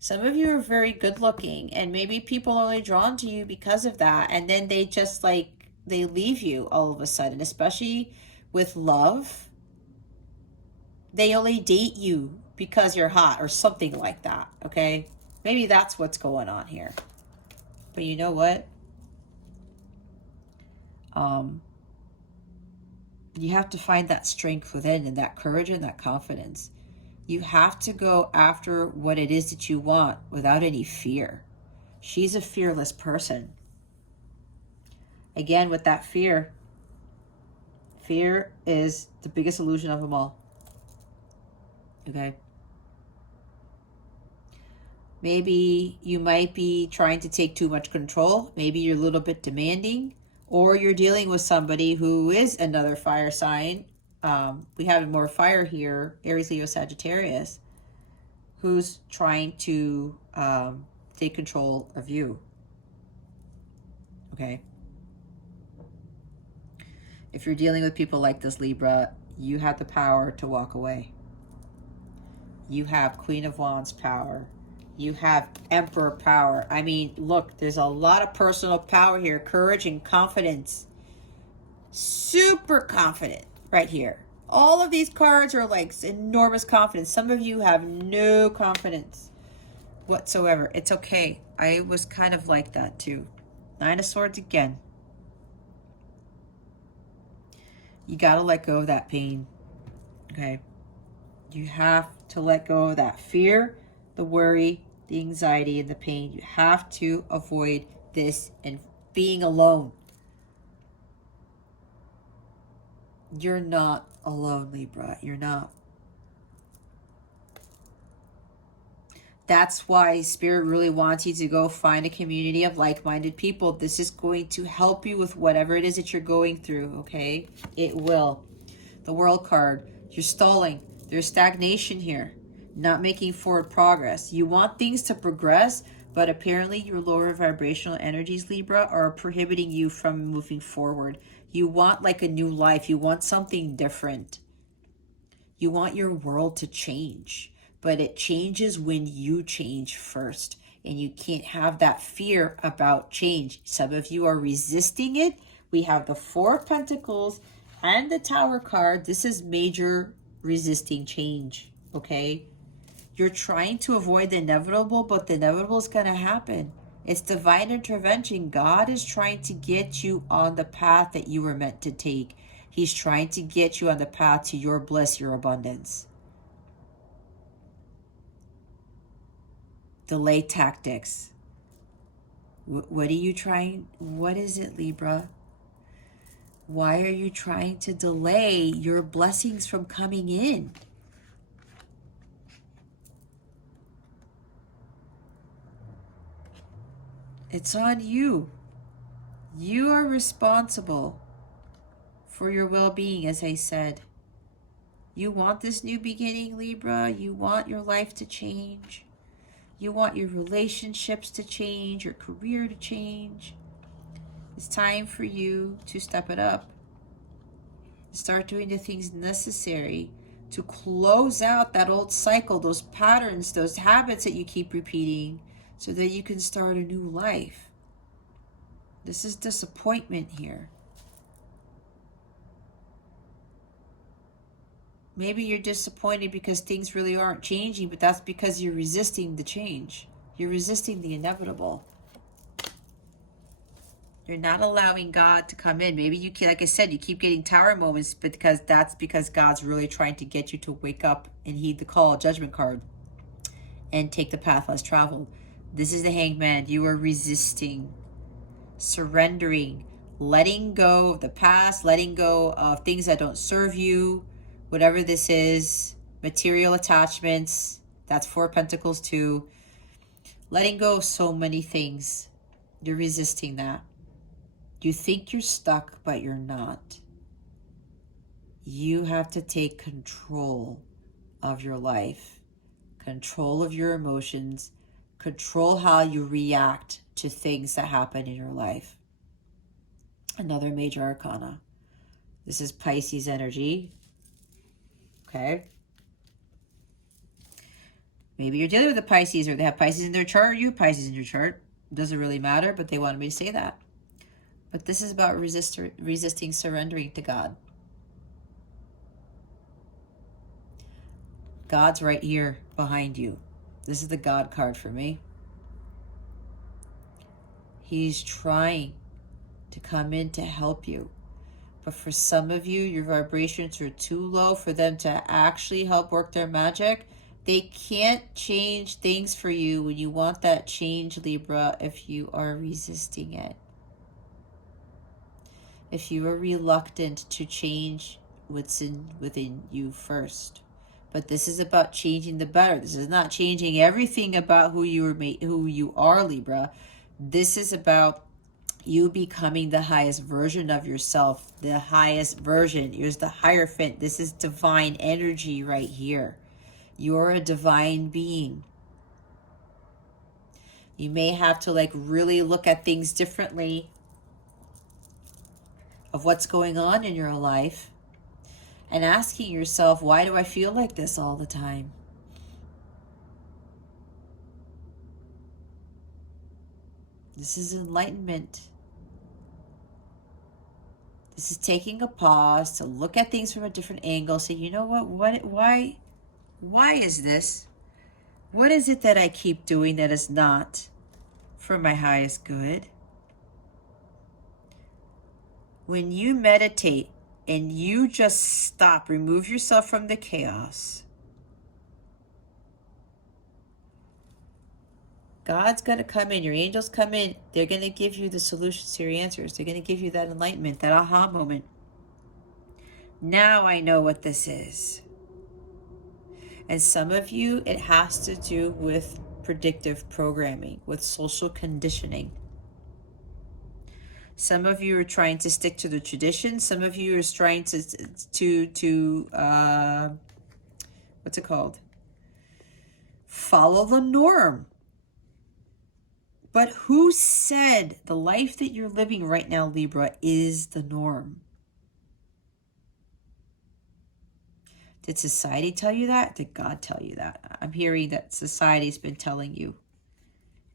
Some of you are very good looking, and maybe people are only drawn to you because of that, and then they just like, they leave you all of a sudden, especially with love. They only date you because you're hot or something like that, okay? Maybe that's what's going on here. But you know what? You have to find that strength within, and that courage and that confidence. You have to go after what it is that you want without any fear. She's a fearless person. Again, with that fear is the biggest illusion of them all. Okay? Maybe you might be trying to take too much control. Maybe you're a little bit demanding, or you're dealing with somebody who is another fire sign. We have more fire here, Aries, Leo, Sagittarius, who's trying to take control of you. Okay? If you're dealing with people like this, Libra, you have the power to walk away. You have Queen of Wands power. You have Emperor power. I mean, look, there's a lot of personal power here. Courage and confidence. Super confident right here. All of these cards are like enormous confidence. Some of you have no confidence whatsoever. It's okay. I was kind of like that too. Nine of Swords again. You got to let go of that pain. Okay? You have to let go of that fear, the worry, the anxiety and the pain. You have to avoid this and being alone. You're not alone, Libra. You're not. That's why Spirit really wants you to go find a community of like-minded people. This is going to help you with whatever it is that you're going through, okay? It will. The World card. You're stalling. There's stagnation here. Not making forward progress. You want things to progress, but apparently your lower vibrational energies, Libra, are prohibiting you from moving forward. You want like a new life. You want something different. You want your world to change, but it changes when you change first. And you can't have that fear about change. Some of you are resisting it. We have the Four of Pentacles and the Tower card. This is major resisting change, okay? You're trying to avoid the inevitable, but the inevitable is going to happen. It's divine intervention. God is trying to get you on the path that you were meant to take. He's trying to get you on the path to your bliss, your abundance. Delay tactics. What are you trying? What is it, Libra? Why are you trying to delay your blessings from coming in? It's on you. You are responsible for your well-being, as I said. You want this new beginning, Libra. You want your life to change. You want your relationships to change, your career to change. It's time for you to step it up. Start doing the things necessary to close out that old cycle, those patterns, those habits that you keep repeating, so that you can start a new life. This is disappointment here. Maybe you're disappointed because things really aren't changing, but that's because you're resisting the change. You're resisting the inevitable. You're not allowing God to come in. Maybe you can, like I said, you keep getting tower moments, but that's because God's really trying to get you to wake up and heed the call, Judgment card, and take the path less traveled. This is the Hanged Man. You are resisting, surrendering, letting go of the past, letting go of things that don't serve you, whatever this is, material attachments. That's Four of Pentacles too. Letting go of so many things. You're resisting that. You think you're stuck, but you're not. You have to take control of your life, control of your emotions, control how you react to things that happen in your life. Another major arcana. This is Pisces energy. Okay. Maybe you're dealing with a Pisces, or they have Pisces in their chart, or you have Pisces in your chart. It doesn't really matter, but they wanted me to say that. But this is about resisting surrendering to God. God's right here behind you. This is the God card for me. He's trying to come in to help you. But for some of you, your vibrations are too low for them to actually help work their magic. They can't change things for you when you want that change, Libra, if you are resisting it. If you are reluctant to change what's within you first. But this is about changing the better. This is not changing everything about who you are, Libra. This is about you becoming the highest version of yourself, the highest version. Here's the Hierophant. This is divine energy right here. You're a divine being. You may have to really look at things differently of what's going on in your life and asking yourself, why do I feel like this all the time? This is enlightenment. This is taking a pause to look at things from a different angle. Say, you know what, why is this? What is it that I keep doing that is not for my highest good? When you meditate and you just stop, remove yourself from the chaos, God's going to come in. Your angels come in. They're going to give you the solutions to your answers. They're going to give you that enlightenment, that aha moment. Now I know what this is. And some of you, it has to do with predictive programming, with social conditioning. Some of you are trying to stick to the tradition. Some of you are trying to what's it called? Follow the norm. But who said the life that you're living right now, Libra, is the norm? Did society tell you that? Did God tell you that? I'm hearing that society's been telling you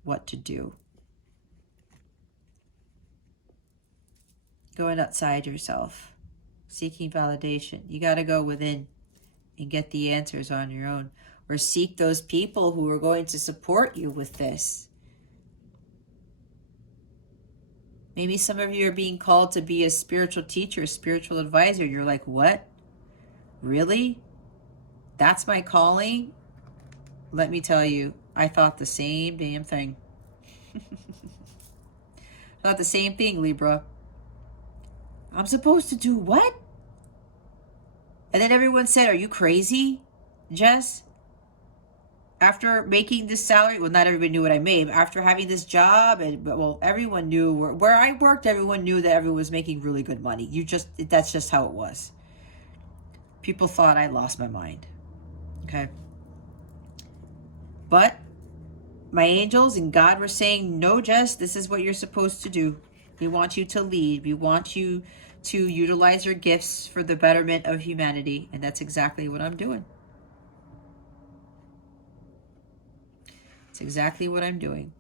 what to do. Going outside yourself, seeking validation. You got to go within and get the answers on your own. Or seek those people who are going to support you with this. Maybe some of you are being called to be a spiritual teacher, a spiritual advisor. You're like, what? Really? That's my calling? Let me tell you, I thought the same damn thing. I thought the same thing, Libra. I'm supposed to do what? And then everyone said, are you crazy, Jess? After making this salary, well, not everybody knew what I made, but after having this job, and well, everyone knew where I worked, everyone knew that everyone was making really good money. That's just how it was. People thought I lost my mind. Okay. But my angels and God were saying, no, Jess, this is what you're supposed to do. We want you to lead. We want you to utilize your gifts for the betterment of humanity. And that's exactly what I'm doing. It's exactly what I'm doing.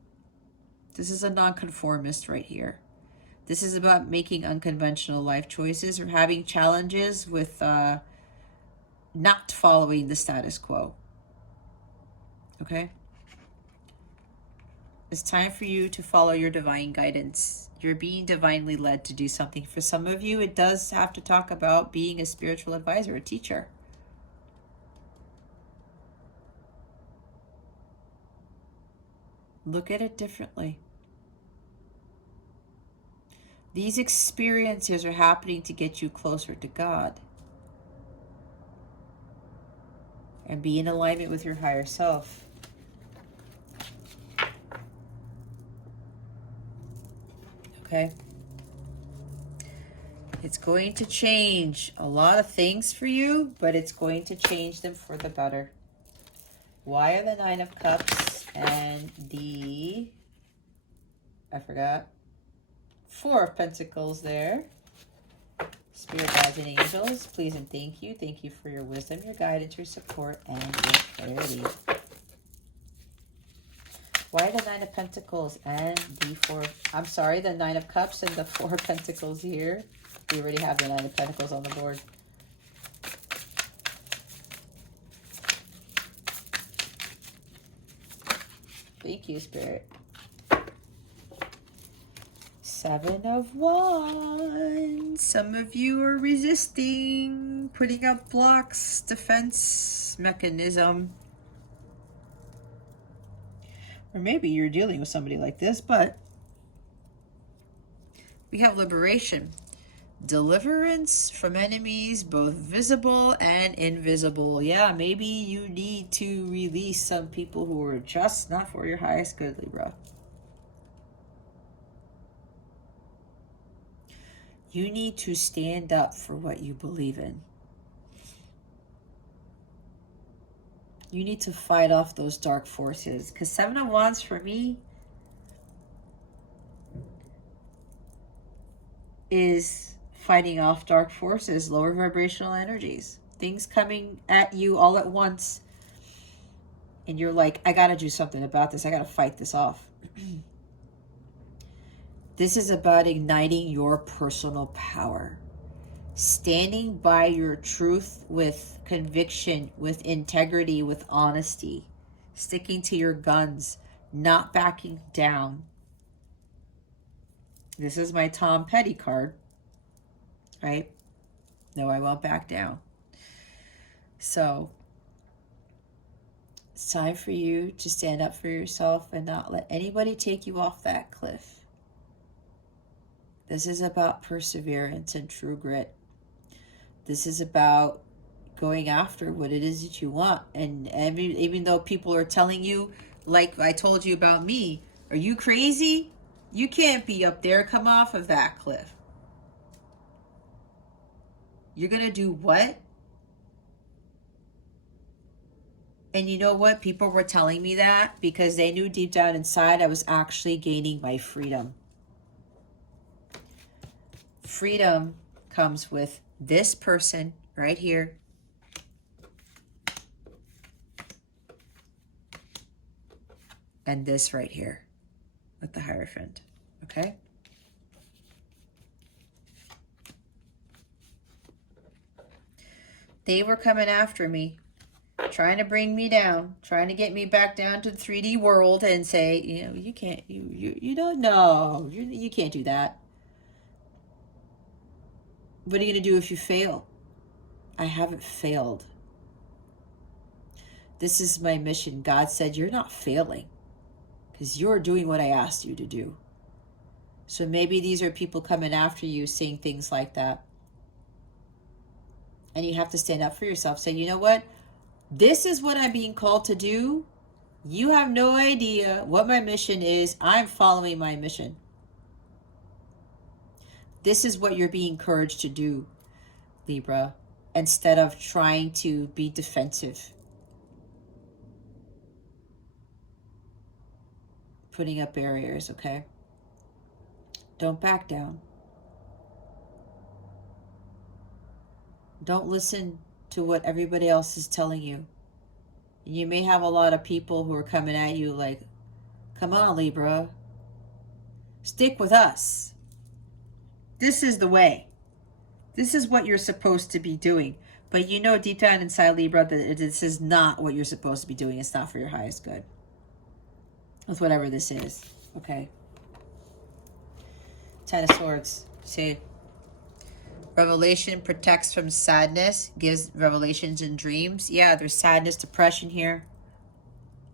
This is a nonconformist right here. This is about making unconventional life choices or having challenges with not following the status quo. Okay? It's time for you to follow your divine guidance. You're being divinely led to do something. For some of you, it does have to talk about being a spiritual advisor, a teacher. Look at it differently. These experiences are happening to get you closer to God. And be in alignment with your higher self. Okay? It's going to change a lot of things for you, but it's going to change them for the better. Why are the Nine of Cups and the, I forgot, Four of Pentacles there? Spirit guides and angels, please and thank you. Thank you for your wisdom, your guidance, your support, and your clarity. Why the Nine of Pentacles and the Nine of Cups and the Four of Pentacles here? We already have the Nine of Pentacles on the board. Thank you, Spirit. Seven of Wands. Some of you are resisting, putting up blocks, defense mechanism. Or maybe you're dealing with somebody like this, but we have liberation. Deliverance from enemies, both visible and invisible. Yeah, maybe you need to release some people who are just not for your highest good, Libra. You need to stand up for what you believe in. You need to fight off those dark forces. Because Seven of Wands for me is fighting off dark forces, lower vibrational energies, things coming at you all at once. And you're like, I got to do something about this. I got to fight this off. This is about igniting your personal power. Standing by your truth with conviction, with integrity, with honesty. Sticking to your guns, not backing down. This is my Tom Petty card, right? No, I won't back down. So, It's time for you to stand up for yourself and not let anybody take you off that cliff. This is about perseverance and true grit. This is about going after what it is that you want. And even though people are telling you, like I told you about me, are you crazy? You can't be up there. Come off of that cliff. You're going to do what? And you know what? People were telling me that because they knew deep down inside I was actually gaining my freedom. Freedom comes with this person right here. And this right here with the Hierophant. Okay? They were coming after me, trying to bring me down, trying to get me back down to the 3D world and say, you know, you can't, you don't know, you can't do that. What are you going to do if you fail? I haven't failed. This is my mission. God said, you're not failing because you're doing what I asked you to do. So maybe these are people coming after you saying things like that. And you have to stand up for yourself. Say, you know what? This is what I'm being called to do. You have no idea what my mission is. I'm following my mission. This is what you're being encouraged to do, Libra, instead of trying to be defensive. Putting up barriers, okay? Don't back down. Don't listen to what everybody else is telling you. You may have a lot of people who are coming at you like, come on, Libra. Stick with us. This is the way. This is what you're supposed to be doing. But you know deep down inside, Libra, that this is not what you're supposed to be doing. It's not for your highest good. With whatever this is. Okay. Ten of Swords. See? Revelation protects from sadness, gives revelations in dreams. Yeah, there's sadness, depression here.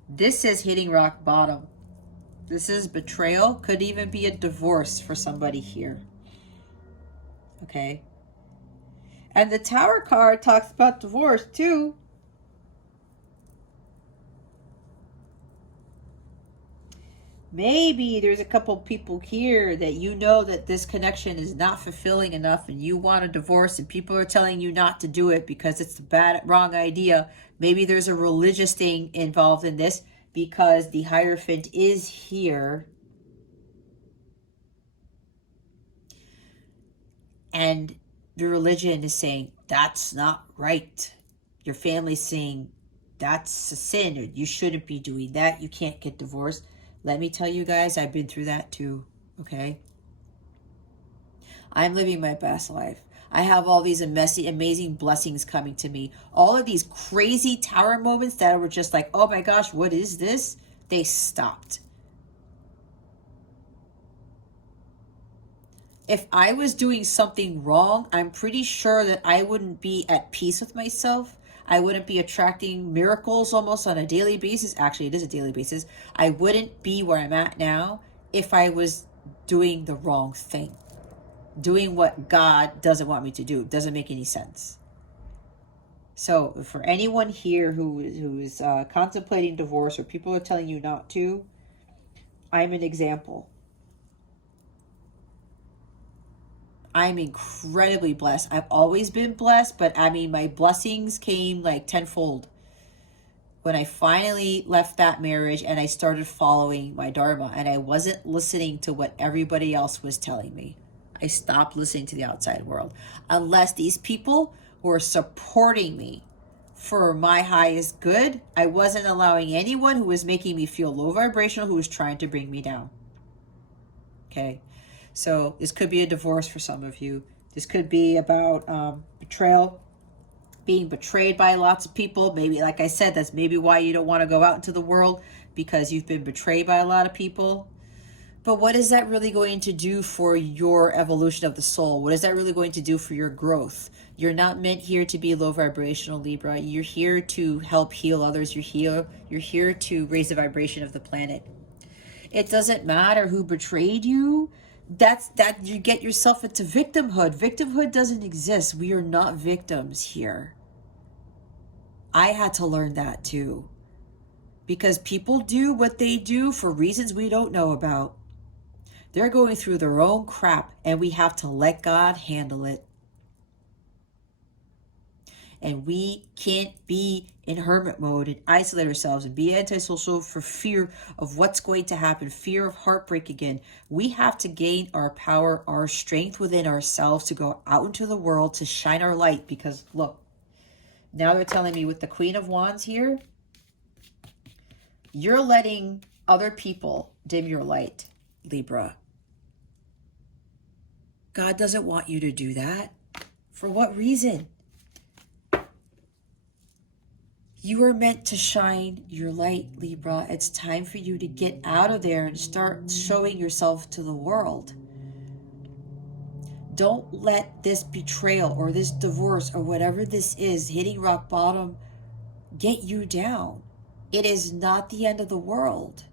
This is hitting rock bottom. This is betrayal. Could even be a divorce for somebody here. Okay. And the Tower card talks about divorce too. Maybe there's a couple people here that you know that this connection is not fulfilling enough and you want a divorce and people are telling you not to do it because it's the wrong idea. Maybe there's a religious thing involved in this because the Hierophant is here. And the religion is saying, that's not right. Your family's saying, that's a sin, or you shouldn't be doing that. You can't get divorced. Let me tell you guys, I've been through that too, okay? I'm living my best life. I have all these amazing blessings coming to me. All of these crazy Tower moments that were just like, oh my gosh, what is this? They stopped. If I was doing something wrong, I'm pretty sure that I wouldn't be at peace with myself. I wouldn't be attracting miracles almost on a daily basis. Actually, it is a daily basis. I wouldn't be where I'm at now if I was doing the wrong thing. Doing what God doesn't want me to do. It doesn't make any sense. So for anyone here who is contemplating divorce or people are telling you not to, I'm an example. I'm incredibly blessed. I've always been blessed, but I mean, my blessings came like tenfold when I finally left that marriage and I started following my Dharma and I wasn't listening to what everybody else was telling me. I stopped listening to the outside world. Unless these people were supporting me for my highest good, I wasn't allowing anyone who was making me feel low vibrational, who was trying to bring me down. Okay. So this could be a divorce for some of you. This could be about betrayal, being betrayed by lots of people. Maybe, like I said, that's maybe why you don't want to go out into the world, because you've been betrayed by a lot of people. But what is that really going to do for your evolution of the soul? What is that really going to do for your growth? You're not meant here to be low vibrational, Libra. You're here to help heal others. You're here to raise the vibration of the planet. It doesn't matter who betrayed you. That you get yourself into victimhood. Victimhood doesn't exist. We are not victims here. I had to learn that too. Because people do what they do for reasons we don't know about. They're going through their own crap, and we have to let God handle it. And we can't be in hermit mode and isolate ourselves and be antisocial for fear of what's going to happen, fear of heartbreak again. We have to gain our power, our strength within ourselves to go out into the world to shine our light. Because look, now they're telling me with the Queen of Wands here, you're letting other people dim your light, Libra. God doesn't want you to do that. For what reason? You are meant to shine your light, Libra. It's time for you to get out of there and start showing yourself to the world. Don't let this betrayal or this divorce or whatever this is, hitting rock bottom, get you down. It is not the end of the world.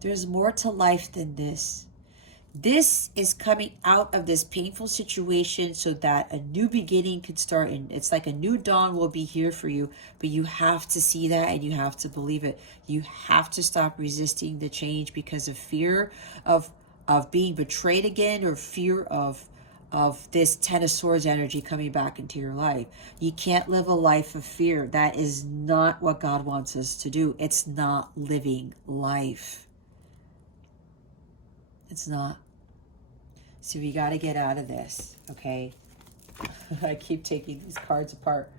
There's more to life than this. This is coming out of this painful situation so that a new beginning can start. And it's like a new dawn will be here for you. But you have to see that and you have to believe it. You have to stop resisting the change because of fear of being betrayed again, or fear of this Ten of Swords energy coming back into your life. You can't live a life of fear. That is not what God wants us to do. It's not living life. It's not. So we got to get out of this, okay? I keep taking these cards apart.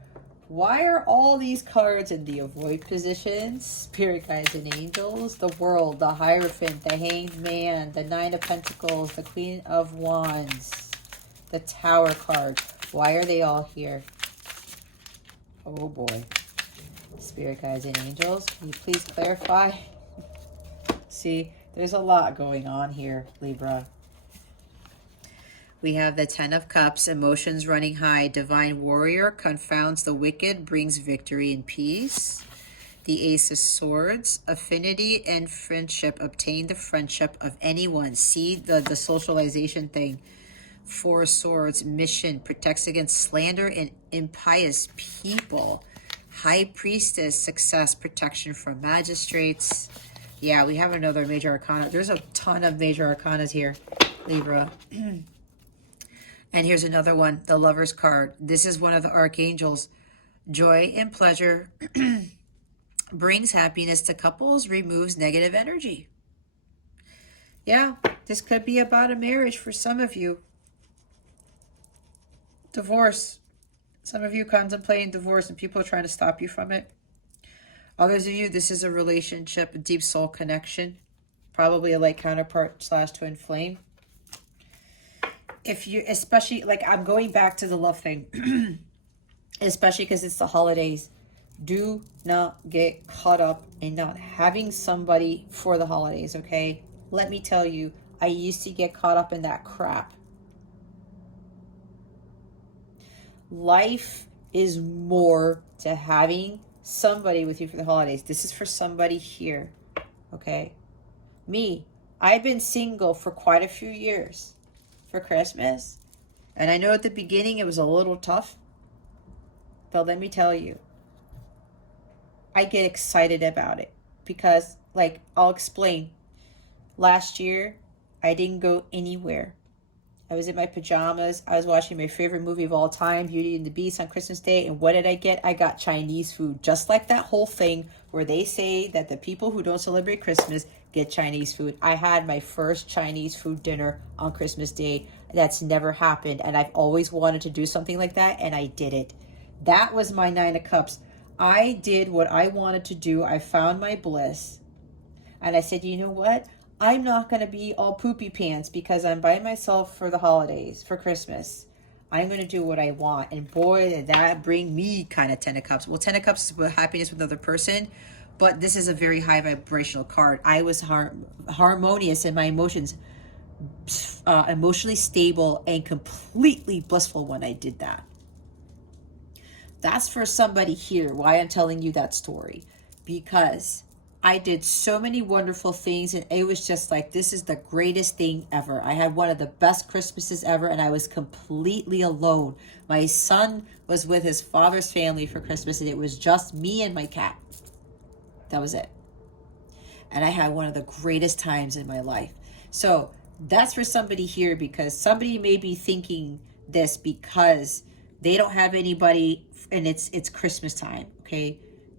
Why are all these cards in the avoid positions? Spirit guides and angels, the World, the Hierophant, the Hanged Man, the Nine of Pentacles, the Queen of Wands, the Tower card. Why are they all here? Oh boy. Spirit guides and angels, can you please clarify? See, there's a lot going on here, Libra. We have the Ten of Cups, emotions running high. Divine Warrior confounds the wicked, brings victory and peace. The Ace of Swords, affinity and friendship. Obtain the friendship of anyone. See the socialization thing. Four of Swords, mission, protects against slander and impious people. High Priestess, success, protection from magistrates. Yeah, we have another major arcana. There's a ton of major arcanas here, Libra. And here's another one, the Lover's card. This is one of the archangels. Joy and pleasure brings happiness to couples, removes negative energy. Yeah, this could be about a marriage for some of you. Divorce. Some of you contemplating divorce and people are trying to stop you from it. Others of you, this is a relationship, a deep soul connection. Probably a light counterpart / twin flame. If you, especially, like, I'm going back to the love thing, especially because it's the holidays. Do not get caught up in not having somebody for the holidays, okay? Let me tell you, I used to get caught up in that crap. Life is more to having somebody with you for the holidays. This is for somebody here, okay? Me, I've been single for quite a few years for Christmas. And I know at the beginning it was a little tough. But let me tell you, I get excited about it. Because, like, I'll explain. Last year, I didn't go anywhere. I was in my pajamas. I was watching my favorite movie of all time, Beauty and the Beast, on Christmas Day. And what did I get? I got Chinese food. Just like that whole thing where they say that the people who don't celebrate Christmas get Chinese food. I had my first Chinese food dinner on Christmas Day. That's never happened. And I've always wanted to do something like that. And I did it. That was my Nine of Cups. I did what I wanted to do. I found my bliss. And I said, you know what? I'm not going to be all poopy pants because I'm by myself for the holidays, for Christmas. I'm going to do what I want. And boy, did that bring me kind of Ten of Cups. Well, Ten of Cups is happiness with another person. But this is a very high vibrational card. I was harmonious in my emotions, emotionally stable and completely blissful when I did that. That's for somebody here. Why I'm telling you that story. Because I did so many wonderful things, and it was just like, this is the greatest thing ever. I had one of the best Christmases ever, and I was completely alone. My son was with his father's family for Christmas, and it was just me and my cat. That was it. And I had one of the greatest times in my life. So that's for somebody here, because somebody may be thinking this because they don't have anybody and it's Christmas time. Okay,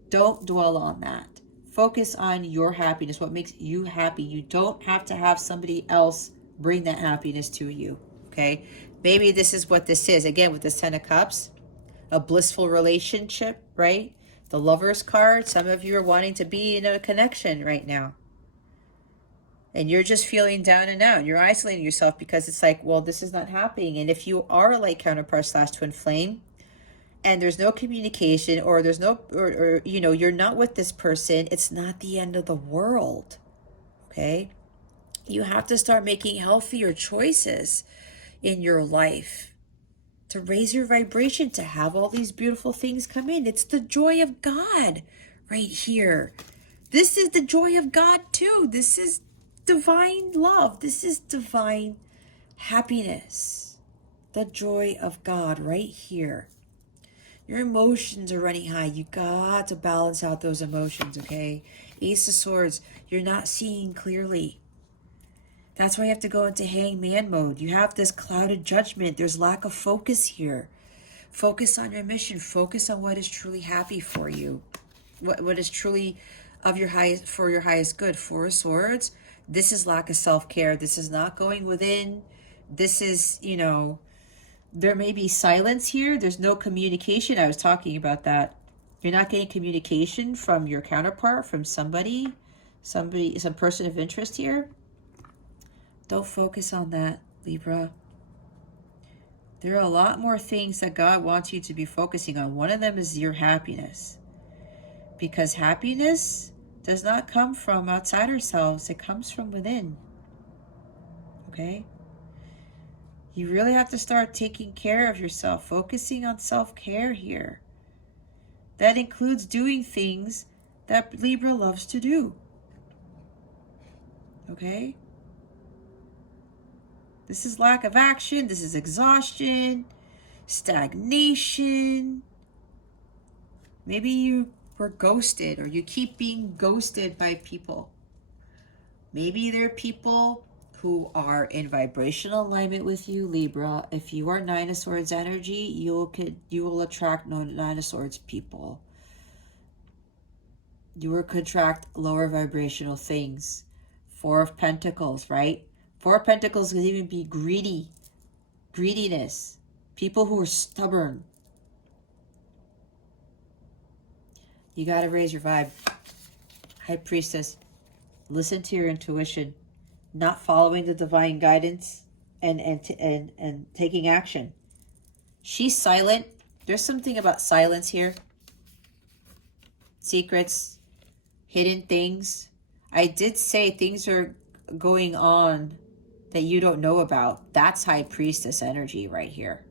don't dwell on that. Focus on your happiness, what makes you happy. You don't have to have somebody else bring that happiness to you. Okay, maybe this is what this is. Again, with this 10 of Cups, a blissful relationship, right? The Lover's card, some of you are wanting to be in a connection right now. And you're just feeling down and out. You're isolating yourself because it's like, well, this is not happening. And if you are a light counterpart / twin flame, and there's no communication, or there's no, or you know, you're not with this person, it's not the end of the world. Okay? You have to start making healthier choices in your life to raise your vibration, to have all these beautiful things come in. It's the joy of God right here. This is the joy of God too. This is divine love. This is divine happiness. The joy of God right here. Your emotions are running high. You got to balance out those emotions, okay? Ace of Swords, you're not seeing clearly. That's why you have to go into hangman mode. You have this clouded judgment. There's lack of focus here. Focus on your mission. Focus on what is truly happy for you. What is truly of your highest, for your highest good. Four of Swords. This is lack of self-care. This is not going within. This is, you know, there may be silence here. There's no communication. I was talking about that. You're not getting communication from your counterpart, from somebody, some person of interest here. Don't focus on that, Libra. There are a lot more things that God wants you to be focusing on. One of them is your happiness. Because happiness does not come from outside ourselves. It comes from within. Okay? You really have to start taking care of yourself, focusing on self-care here. That includes doing things that Libra loves to do. Okay? This is lack of action. This is exhaustion, stagnation. Maybe you were ghosted, or you keep being ghosted by people. Maybe there are people who are in vibrational alignment with you, Libra. If you are Nine of Swords energy, you will attract Nine of Swords people. You will attract lower vibrational things. Four of Pentacles, right? Four of Pentacles can even be greediness, people who are stubborn. You got to raise your vibe. High Priestess, listen to your intuition, not following the divine guidance and taking action. She's silent. There's something about silence here. Secrets, hidden things. I did say things are going on that you don't know about. That's High Priestess energy right here.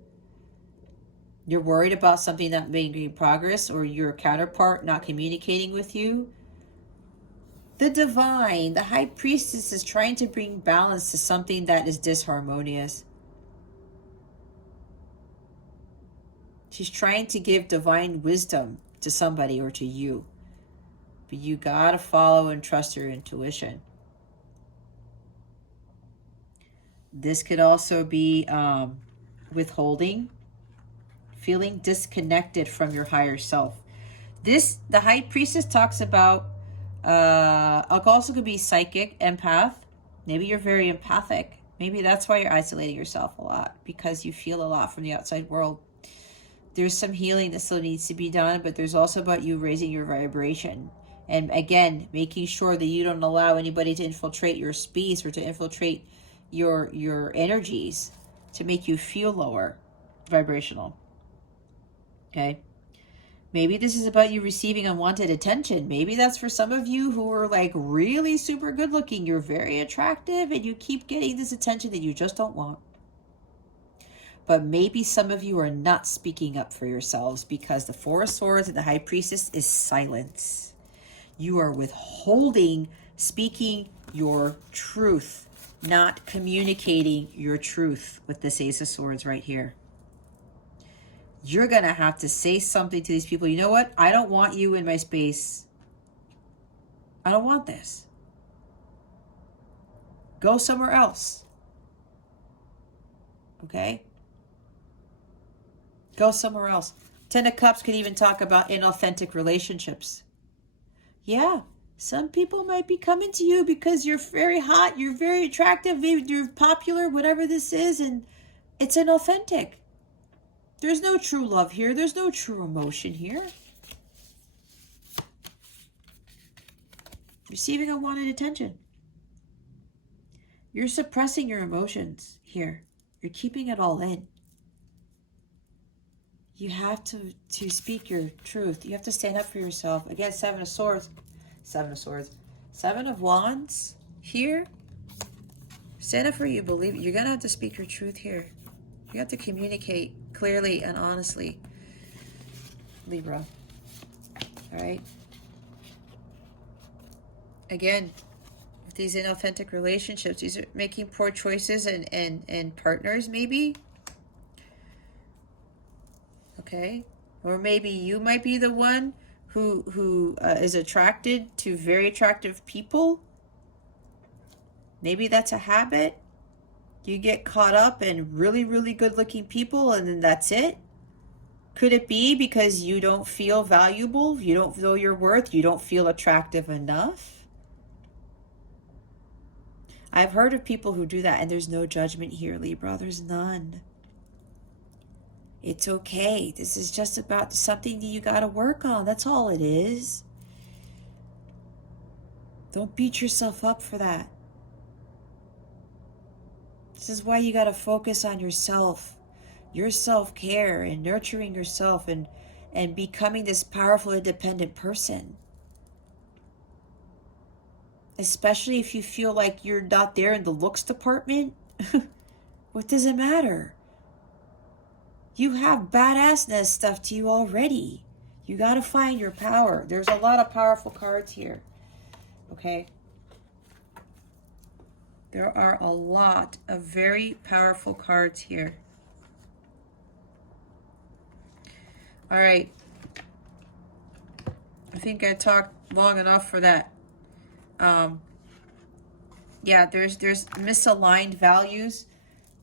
You're worried about something not making progress, or your counterpart not communicating with you. The divine, the High Priestess, is trying to bring balance to something that is disharmonious. She's trying to give divine wisdom to somebody or to you. But you gotta follow and trust your intuition. This could also be withholding, feeling disconnected from your higher self. The High Priestess talks about, also could be psychic, empath. Maybe you're very empathic. Maybe that's why you're isolating yourself a lot, because you feel a lot from the outside world. There's some healing that still needs to be done, but there's also about you raising your vibration. And again, making sure that you don't allow anybody to infiltrate your space or to infiltrate your energies to make you feel lower vibrational. Okay? Maybe this is about you receiving unwanted attention. Maybe that's for some of you who are like really super good looking. You're very attractive and you keep getting this attention that you just don't want. But maybe some of you are not speaking up for yourselves because the Four of Swords and the High Priestess is silence. You are withholding speaking your truth, not communicating your truth with this Ace of Swords right here. You're going to have to say something to these people. You know what? I don't want you in my space. I don't want this. Go somewhere else. Okay? Go somewhere else. Ten of Cups could even talk about inauthentic relationships. Yeah, some people might be coming to you because you're very hot, you're very attractive, maybe you're popular, whatever this is, and it's inauthentic. There's no true love here. There's no true emotion here. Receiving unwanted attention. You're suppressing your emotions here. You're keeping it all in. You have to speak your truth. You have to stand up for yourself. Again, Seven of Swords. Seven of Swords. Seven of Wands here. Stand up for you. Believe it. You're going to have to speak your truth here. You have to communicate clearly and honestly, Libra. All right. Again, with these inauthentic relationships, these are making poor choices and partners maybe. Okay. Or maybe you might be the one who is attracted to very attractive people. Maybe that's a habit. You get caught up in really, really good looking people and then that's it. Could it be because you don't feel valuable? You don't know your worth? You don't feel attractive enough? I've heard of people who do that, and there's no judgment here, Libra. There's none. It's okay. This is just about something that you got to work on. That's all it is. Don't beat yourself up for that. This is why you got to focus on yourself, your self-care and nurturing yourself and becoming this powerful, independent person. Especially if you feel like you're not there in the looks department. What does it matter? You have badassness stuff to you already. You got to find your power. There's a lot of powerful cards here. Okay? There are a lot of very powerful cards here. All right. I think I talked long enough for that. Yeah, there's misaligned values.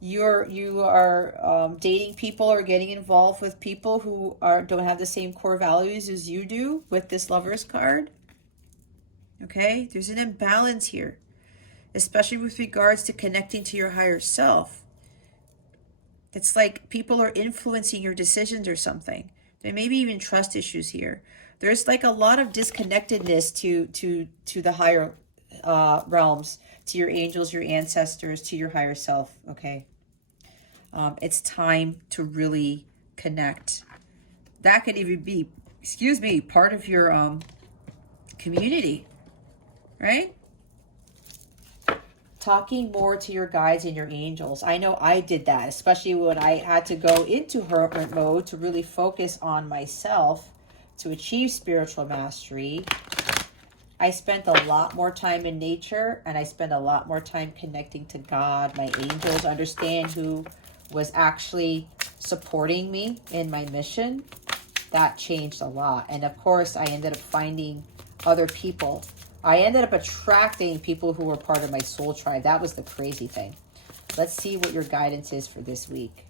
You are dating people or getting involved with people who don't have the same core values as you do with this Lovers card. Okay, there's an imbalance here, especially with regards to connecting to your higher self. It's like people are influencing your decisions or something. There may be even trust issues here. There's like a lot of disconnectedness to the higher realms, to your angels, your ancestors, to your higher self. Okay, it's time to really connect. That could even be, excuse me, part of your community, right? Talking more to your guides and your angels. I know I did that, especially when I had to go into hermit mode to really focus on myself to achieve spiritual mastery. I spent a lot more time in nature and I spent a lot more time connecting to God, my angels, understand who was actually supporting me in my mission. That changed a lot. And of course, I ended up finding other people. I ended up attracting people who were part of my soul tribe. That was the crazy thing. Let's see what your guidance is for this week.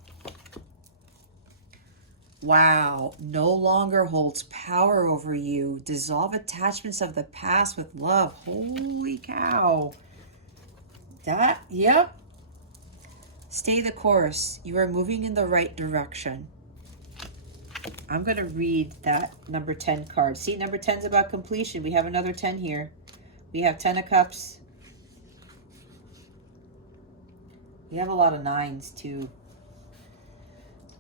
Wow, no longer holds power over you. Dissolve attachments of the past with love. Holy cow. That, yep. Stay the course. You are moving in the right direction. I'm going to read that number 10 card. See, number 10 is about completion. We have another 10 here. We have 10 of Cups. We have a lot of 9s too.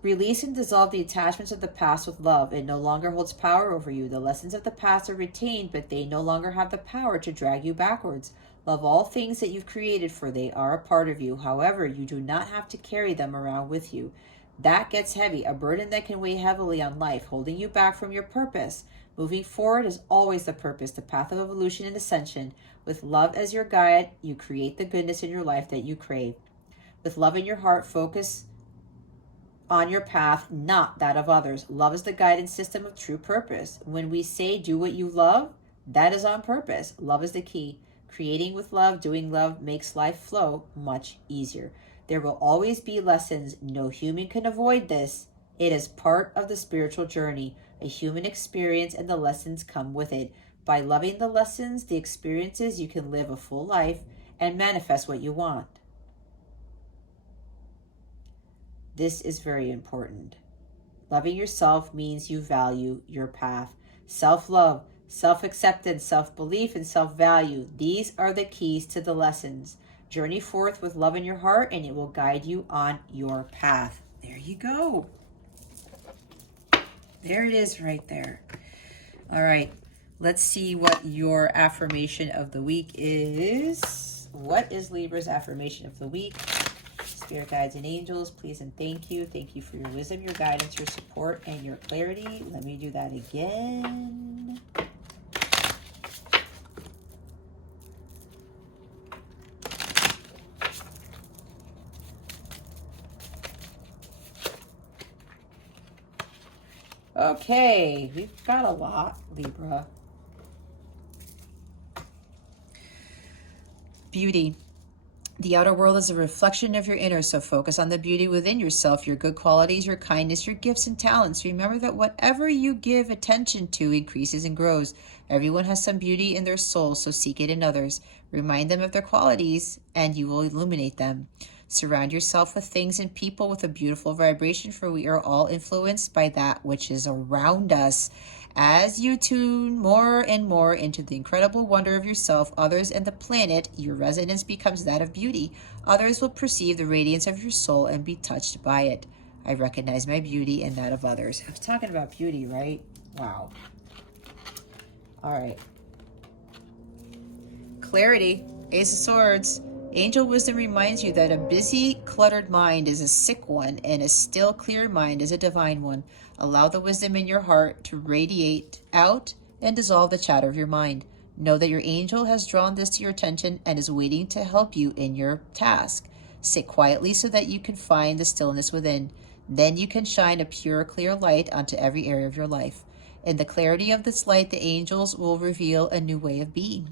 Release and dissolve the attachments of the past with love. It no longer holds power over you. The lessons of the past are retained, but they no longer have the power to drag you backwards. Love all things that you've created, for they are a part of you. However, you do not have to carry them around with you. That gets heavy, a burden that can weigh heavily on life, holding you back from your purpose. Moving forward is always the purpose, the path of evolution and ascension. With love as your guide, you create the goodness in your life that you crave. With love in your heart, focus on your path, not that of others. Love is the guidance system of true purpose. When we say do what you love, that is on purpose. Love is the key. Creating with love, doing love makes life flow much easier. There will always be lessons. No human can avoid this. It is part of the spiritual journey, a human experience, and the lessons come with it. By loving the lessons, the experiences, you can live a full life and manifest what you want. This is very important. Loving yourself means you value your path. Self-love, self-acceptance, self-belief, and self-value. These are the keys to the lessons. Journey forth with love in your heart, and it will guide you on your path. There you go. There it is right there. All right. Let's see what your affirmation of the week is. What is Libra's affirmation of the week? Spirit guides and angels, please and thank you. Thank you for your wisdom, your guidance, your support, and your clarity. Let me do that again. Okay, we've got a lot, Libra. Beauty. The outer world is a reflection of your inner, so focus on the beauty within yourself, your good qualities, your kindness, your gifts and talents. Remember that whatever you give attention to increases and grows. Everyone has some beauty in their soul, so seek it in others. Remind them of their qualities, and you will illuminate them. Surround yourself with things and people with a beautiful vibration, for we are all influenced by that which is around us. As you tune more and more into the incredible wonder of yourself, others, and the planet, your resonance becomes that of beauty. Others will perceive the radiance of your soul and be touched by it. I recognize my beauty and that of others. I was talking about beauty, right? Wow. All right. Clarity. Ace of Swords. Angel wisdom reminds you that a busy, cluttered mind is a sick one, and a still, clear mind is a divine one. Allow the wisdom in your heart to radiate out and dissolve the chatter of your mind. Know that your angel has drawn this to your attention and is waiting to help you in your task. Sit quietly so that you can find the stillness within. Then you can shine a pure, clear light onto every area of your life. In the clarity of this light, the angels will reveal a new way of being.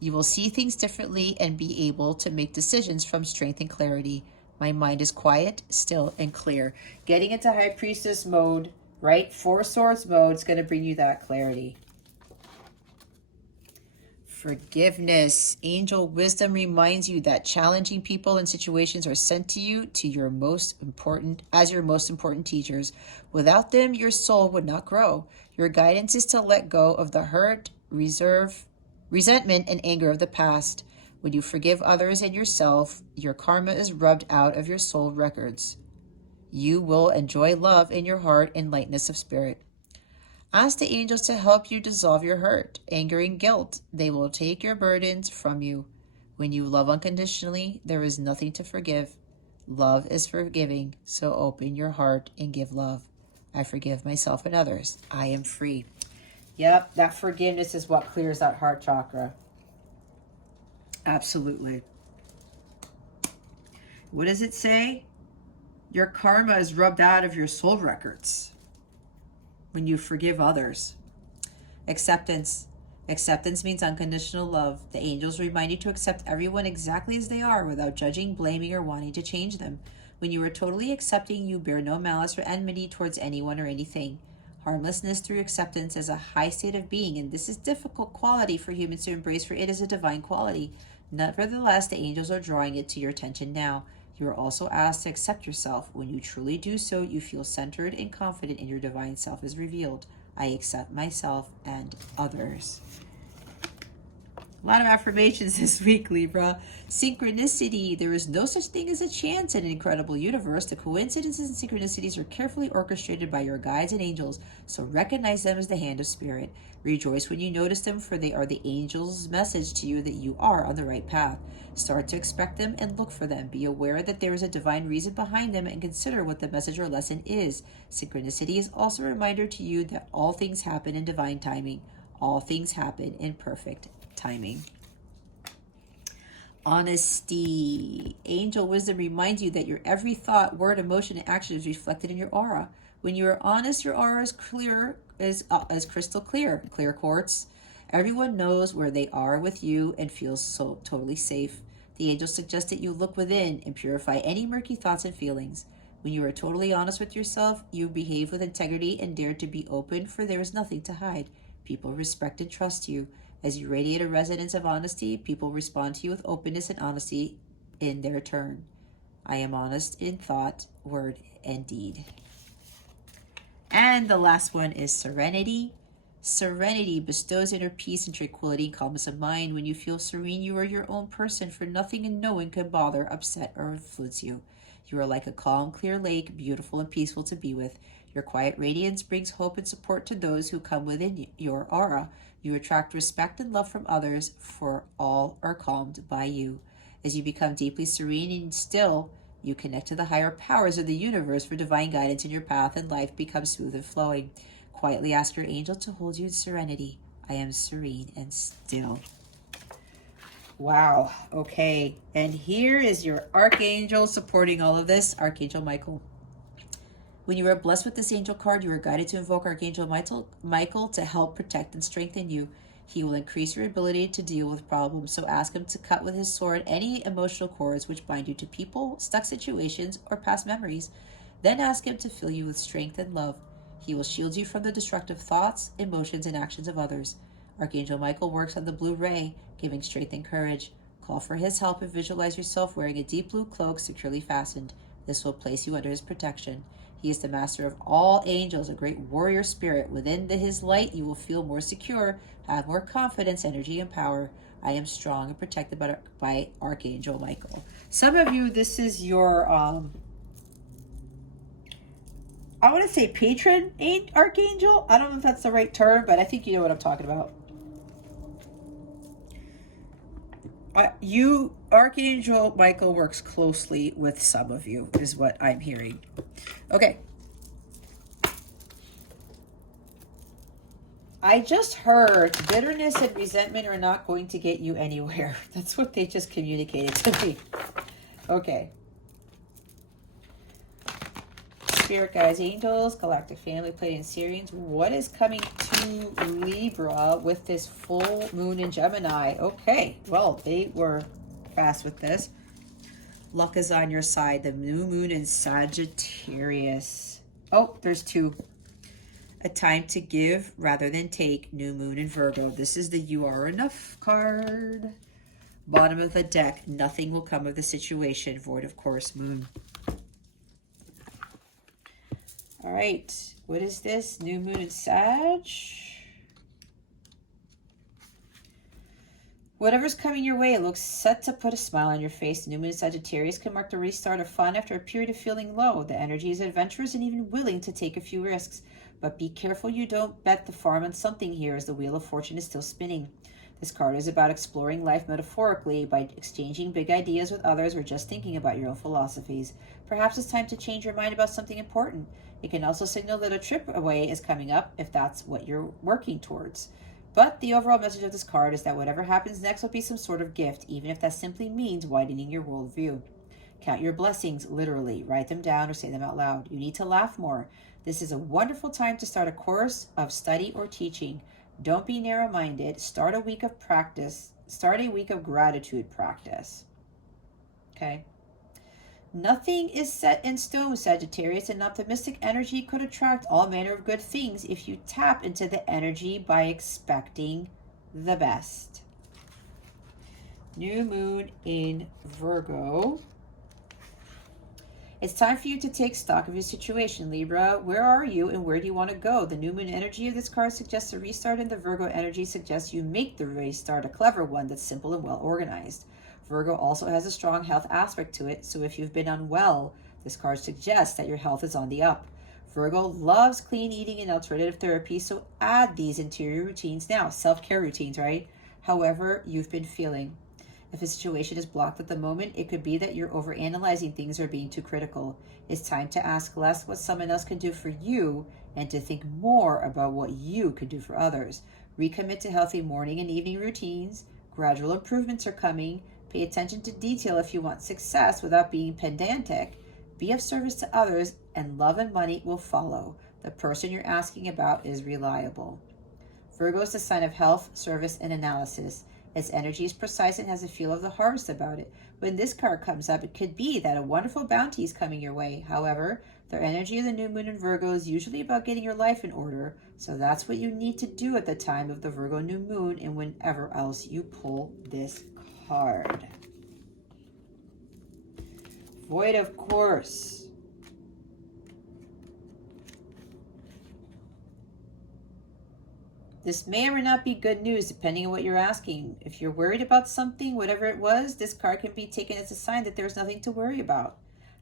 You will see things differently and be able to make decisions from strength and clarity. My mind is quiet, still, and clear. Getting into High Priestess mode, right? Four Swords mode is going to bring you that clarity. Forgiveness. Angel wisdom reminds you that challenging people and situations are sent to you to your most important teachers. Without them, your soul would not grow. Your guidance is to let go of the hurt, resentment, and anger of the past. When you forgive others and yourself, your karma is rubbed out of your soul records. You will enjoy love in your heart and lightness of spirit. Ask the angels to help you dissolve your hurt, anger, and guilt. They will take your burdens from you. When you love unconditionally, there is nothing to forgive. Love is forgiving, so open your heart and give love. I forgive myself and others. I am free. Yep, that forgiveness is what clears that heart chakra. Absolutely. What does it say? Your karma is rubbed out of your soul records when you forgive others. Acceptance. Acceptance means unconditional love. The angels remind you to accept everyone exactly as they are without judging, blaming, or wanting to change them. When you are totally accepting, you bear no malice or enmity towards anyone or anything. Harmlessness through acceptance is a high state of being, and this is a difficult quality for humans to embrace, for it is a divine quality. Nevertheless, the angels are drawing it to your attention now. You are also asked to accept yourself. When you truly do so, you feel centered and confident, and your divine self is revealed. I accept myself and others. lot of affirmations this week, Libra. Synchronicity. There is no such thing as a chance in an incredible universe. The coincidences and synchronicities are carefully orchestrated by your guides and angels, so recognize them as the hand of spirit. Rejoice when you notice them, for they are the angel's message to you that you are on the right path. Start to expect them and look for them. Be aware that there is a divine reason behind them and consider what the message or lesson is. Synchronicity is also a reminder to you that all things happen in divine timing. All things happen in perfect timing. Honesty. Angel wisdom reminds you that your every thought, word, emotion, and action is reflected in your aura. When you are honest, your aura is clear, as crystal clear, clear quartz. Everyone knows where they are with you and feels so totally safe. The angels suggest that you look within and purify any murky thoughts and feelings. When you are totally honest with yourself, you behave with integrity and dare to be open, for there is nothing to hide. People respect and trust you. As you radiate a resonance of honesty, people respond to you with openness and honesty in their turn. I am honest in thought, word, and deed. And the last one is Serenity. Serenity bestows inner peace and tranquility and calmness of mind. When you feel serene, you are your own person, for nothing and no one can bother, upset, or influence you. You are like a calm, clear lake, beautiful and peaceful to be with. Your quiet radiance brings hope and support to those who come within your aura. You attract respect and love from others, for all are calmed by you. As you become deeply serene and still, you connect to the higher powers of the universe for divine guidance in your path, and life becomes smooth and flowing. Quietly ask your angel to hold you in serenity. I am serene and still. Wow. Okay. And here is your archangel supporting all of this, Archangel Michael. When you are blessed with this angel card, you are guided to invoke Archangel Michael to help protect and strengthen you. He will increase your ability to deal with problems, so ask him to cut with his sword any emotional cords which bind you to people, stuck situations, or past memories. Then ask him to fill you with strength and love. He will shield you from the destructive thoughts, emotions, and actions of others. Archangel Michael works on the blue ray, giving strength and courage. Call for his help and visualize yourself wearing a deep blue cloak securely fastened. This will place you under his protection. He is the master of all angels, a great warrior spirit. Within his light, you will feel more secure, have more confidence, energy, and power. I am strong and protected by Archangel Michael. Some of you, this is your, I want to say patron archangel. I don't know if that's the right term, but I think you know what I'm talking about. Archangel Michael works closely with some of you, is what I'm hearing. Okay. I just heard bitterness and resentment are not going to get you anywhere. That's what they just communicated to me. Okay. Spirit guides, angels, galactic family, Pleiadian Sirians. What is coming to Libra with this full moon in Gemini? Okay, well, they were fast with this. Luck is on your side. The new moon in Sagittarius. Oh, there's two. A time to give rather than take. New moon in Virgo. This is the You Are Enough card. Bottom of the deck. Nothing will come of the situation. Void of course, moon. All right, what is this? New moon in Sag. Whatever's coming your way, it looks set to put a smile on your face. New moon in Sagittarius can mark the restart of fun after a period of feeling low. The energy is adventurous and even willing to take a few risks. But be careful you don't bet the farm on something here, as the wheel of fortune is still spinning. This card is about exploring life metaphorically by exchanging big ideas with others or just thinking about your own philosophies. Perhaps it's time to change your mind about something important. It can also signal that a trip away is coming up if that's what you're working towards. But the overall message of this card is that whatever happens next will be some sort of gift, even if that simply means widening your worldview. Count your blessings, literally. Write them down or say them out loud. You need to laugh more. This is a wonderful time to start a course of study or teaching. Don't be narrow-minded. Start a week of practice. Start a week of gratitude practice. Okay? Nothing is set in stone, Sagittarius, and optimistic energy could attract all manner of good things if you tap into the energy by expecting the best. New moon in Virgo. It's time for you to take stock of your situation, Libra. Where are you and where do you want to go? The new moon energy of this card suggests a restart, and the Virgo energy suggests you make the restart a clever one that's simple and well organized. Virgo also has a strong health aspect to it, so if you've been unwell, this card suggests that your health is on the up. Virgo loves clean eating and alternative therapy, so add these into your routines now. Self-care routines, right? However you've been feeling. If a situation is blocked at the moment, it could be that you're overanalyzing things or being too critical. It's time to ask less what someone else can do for you and to think more about what you could do for others. Recommit to healthy morning and evening routines. Gradual improvements are coming. Pay attention to detail if you want success without being pedantic. Be of service to others, and love and money will follow. The person you're asking about is reliable. Virgo is the sign of health, service, and analysis. Its energy is precise and has a feel of the harvest about it. When this card comes up, it could be that a wonderful bounty is coming your way. However, the energy of the new moon in Virgo is usually about getting your life in order, so that's what you need to do at the time of the Virgo new moon and whenever else you pull this card. Void of course. This may or may not be good news depending on what you're asking. If you're worried about something, whatever it was, this card can be taken as a sign that there's nothing to worry about.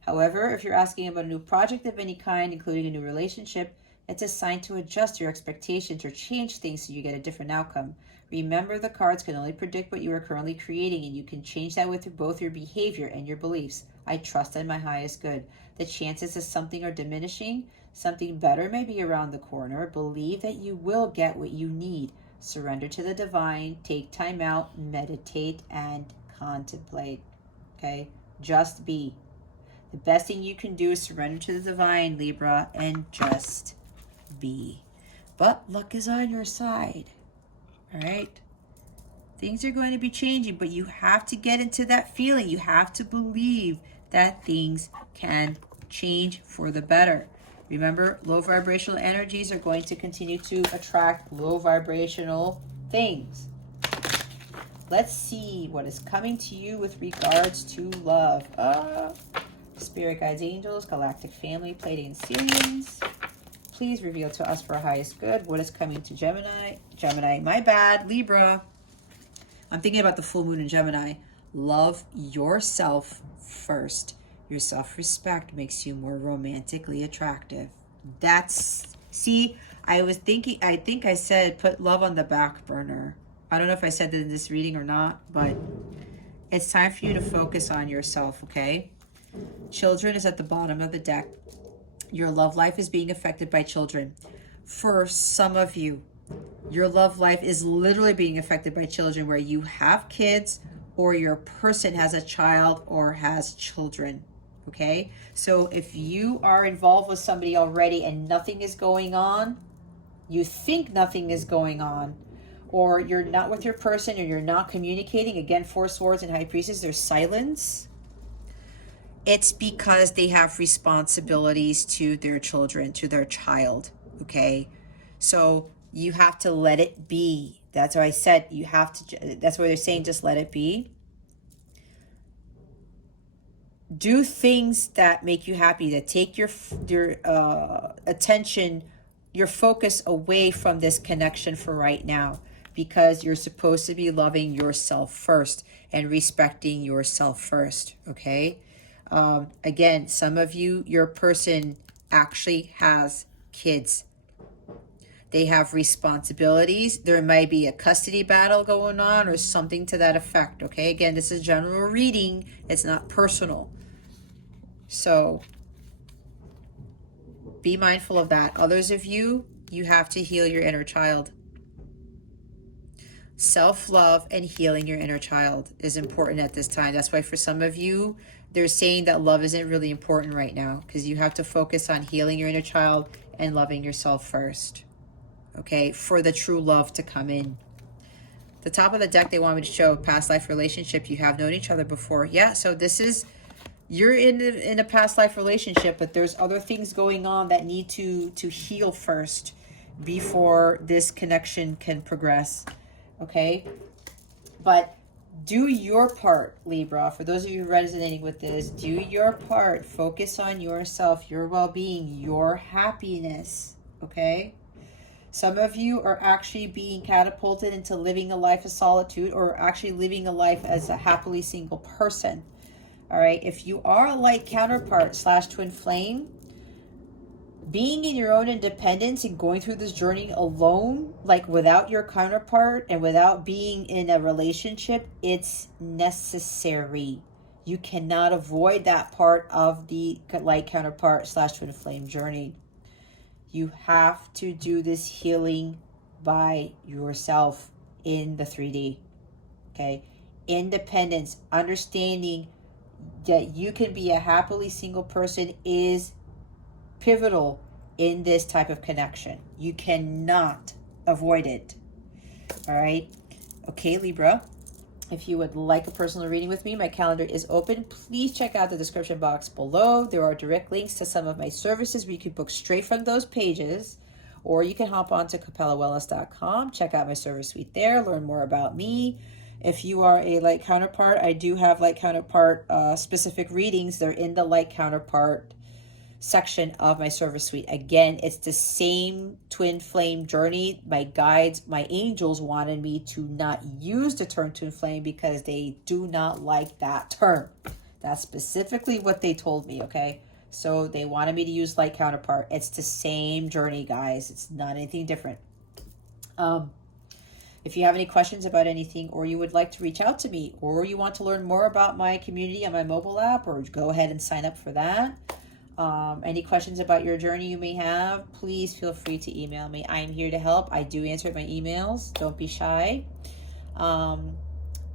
However, if you're asking about a new project of any kind, including a new relationship, it's a sign to adjust your expectations or change things so you get a different outcome. Remember, the cards can only predict what you are currently creating, and you can change that with both your behavior and your beliefs. I trust in my highest good. The chances of something are diminishing. Something better may be around the corner. Believe that you will get what you need. Surrender to the divine. Take time out, meditate, and contemplate. Okay? Just be. The best thing you can do is surrender to the divine, Libra, and just be. But luck is on your side. All right? Things are going to be changing, but you have to get into that feeling. You have to believe that things can change for the better. Remember, low vibrational energies are going to continue to attract low vibrational things. Let's see what is coming to you with regards to love. Spirit guides, angels, galactic family, Pleiadian Syrians. Please reveal to us for our highest good what is coming to Gemini, my bad, Libra. I'm thinking about the full moon in Gemini. Love yourself first. Your self-respect makes you more romantically attractive. See, I think I said put love on the back burner. I don't know if I said that in this reading or not, but it's time for you to focus on yourself, okay? Children is at the bottom of the deck. Your love life is being affected by children. For some of you, your love life is literally being affected by children, where you have kids or your person has a child or has children. Okay, so if you are involved with somebody already and nothing is going on, you think nothing is going on, or you're not with your person or you're not communicating, again, Four Swords and High Priestess, there's silence. It's because they have responsibilities to their children, to their child, okay? So you have to let it be. That's why I said you have to, that's why they're saying just let it be. Do things that make you happy, that take your attention, your focus away from this connection for right now, because you're supposed to be loving yourself first and respecting yourself first, okay? Again, some of you, your person actually has kids. They have responsibilities. There might be a custody battle going on or something to that effect, okay? Again, this is general reading. It's not personal. So be mindful of that. Others of you, you have to heal your inner child. Self-love and healing your inner child is important at this time. That's why for some of you, they're saying that love isn't really important right now, because you have to focus on healing your inner child and loving yourself first. Okay, for the true love to come in. The top of the deck, they want me to show a past life relationship. You have known each other before. Yeah, so this is, you're in a past life relationship, but there's other things going on that need to heal first before this connection can progress. Okay, but Do your part, Libra. For those of you resonating with this, do your part. Focus on yourself, your well-being, your happiness, okay? Some of you are actually being catapulted into living a life of solitude, or actually living a life as a happily single person. All right, if you are a light counterpart / twin flame, being in your own independence and going through this journey alone, like without your counterpart and without being in a relationship, it's necessary. You cannot avoid that part of the light counterpart / twin flame journey. You have to do this healing by yourself in the 3D. Okay? Independence, understanding that you can be a happily single person is pivotal in this type of connection. You cannot avoid it. All right? Okay, Libra. If you would like a personal reading with me, my calendar is open. Please check out the description box below. There are direct links to some of my services where you can book straight from those pages, or you can hop on to capellawellness.com, check out my service suite there, learn more about me. If you are a light counterpart, I do have light counterpart specific readings. They're in the light counterpart section of my service suite. Again, it's the same twin flame journey. My guides, my angels wanted me to not use the term twin flame because they do not like that term. That's specifically what they told me, okay? So they wanted me to use light counterpart. It's the same journey, guys. It's not anything different. If you have any questions about anything, or you would like to reach out to me, or you want to learn more about my community on my mobile app, or go ahead and sign up for that. Any questions about your journey you may have, please feel free to email me. I am here to help. I do answer my emails. Don't be shy. My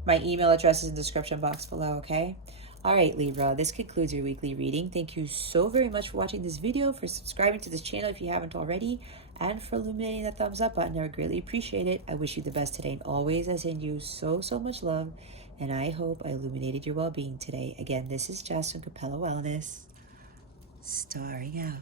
email address is in the description box below, okay? All right, Libra, this concludes your weekly reading. Thank you so very much for watching this video, for subscribing to this channel if you haven't already, and for illuminating that thumbs up button. I greatly appreciate it. I wish you the best today and always. I send you so much love, and I hope I illuminated your well-being today. Again, this is Jess from Capella Wellness, starring out.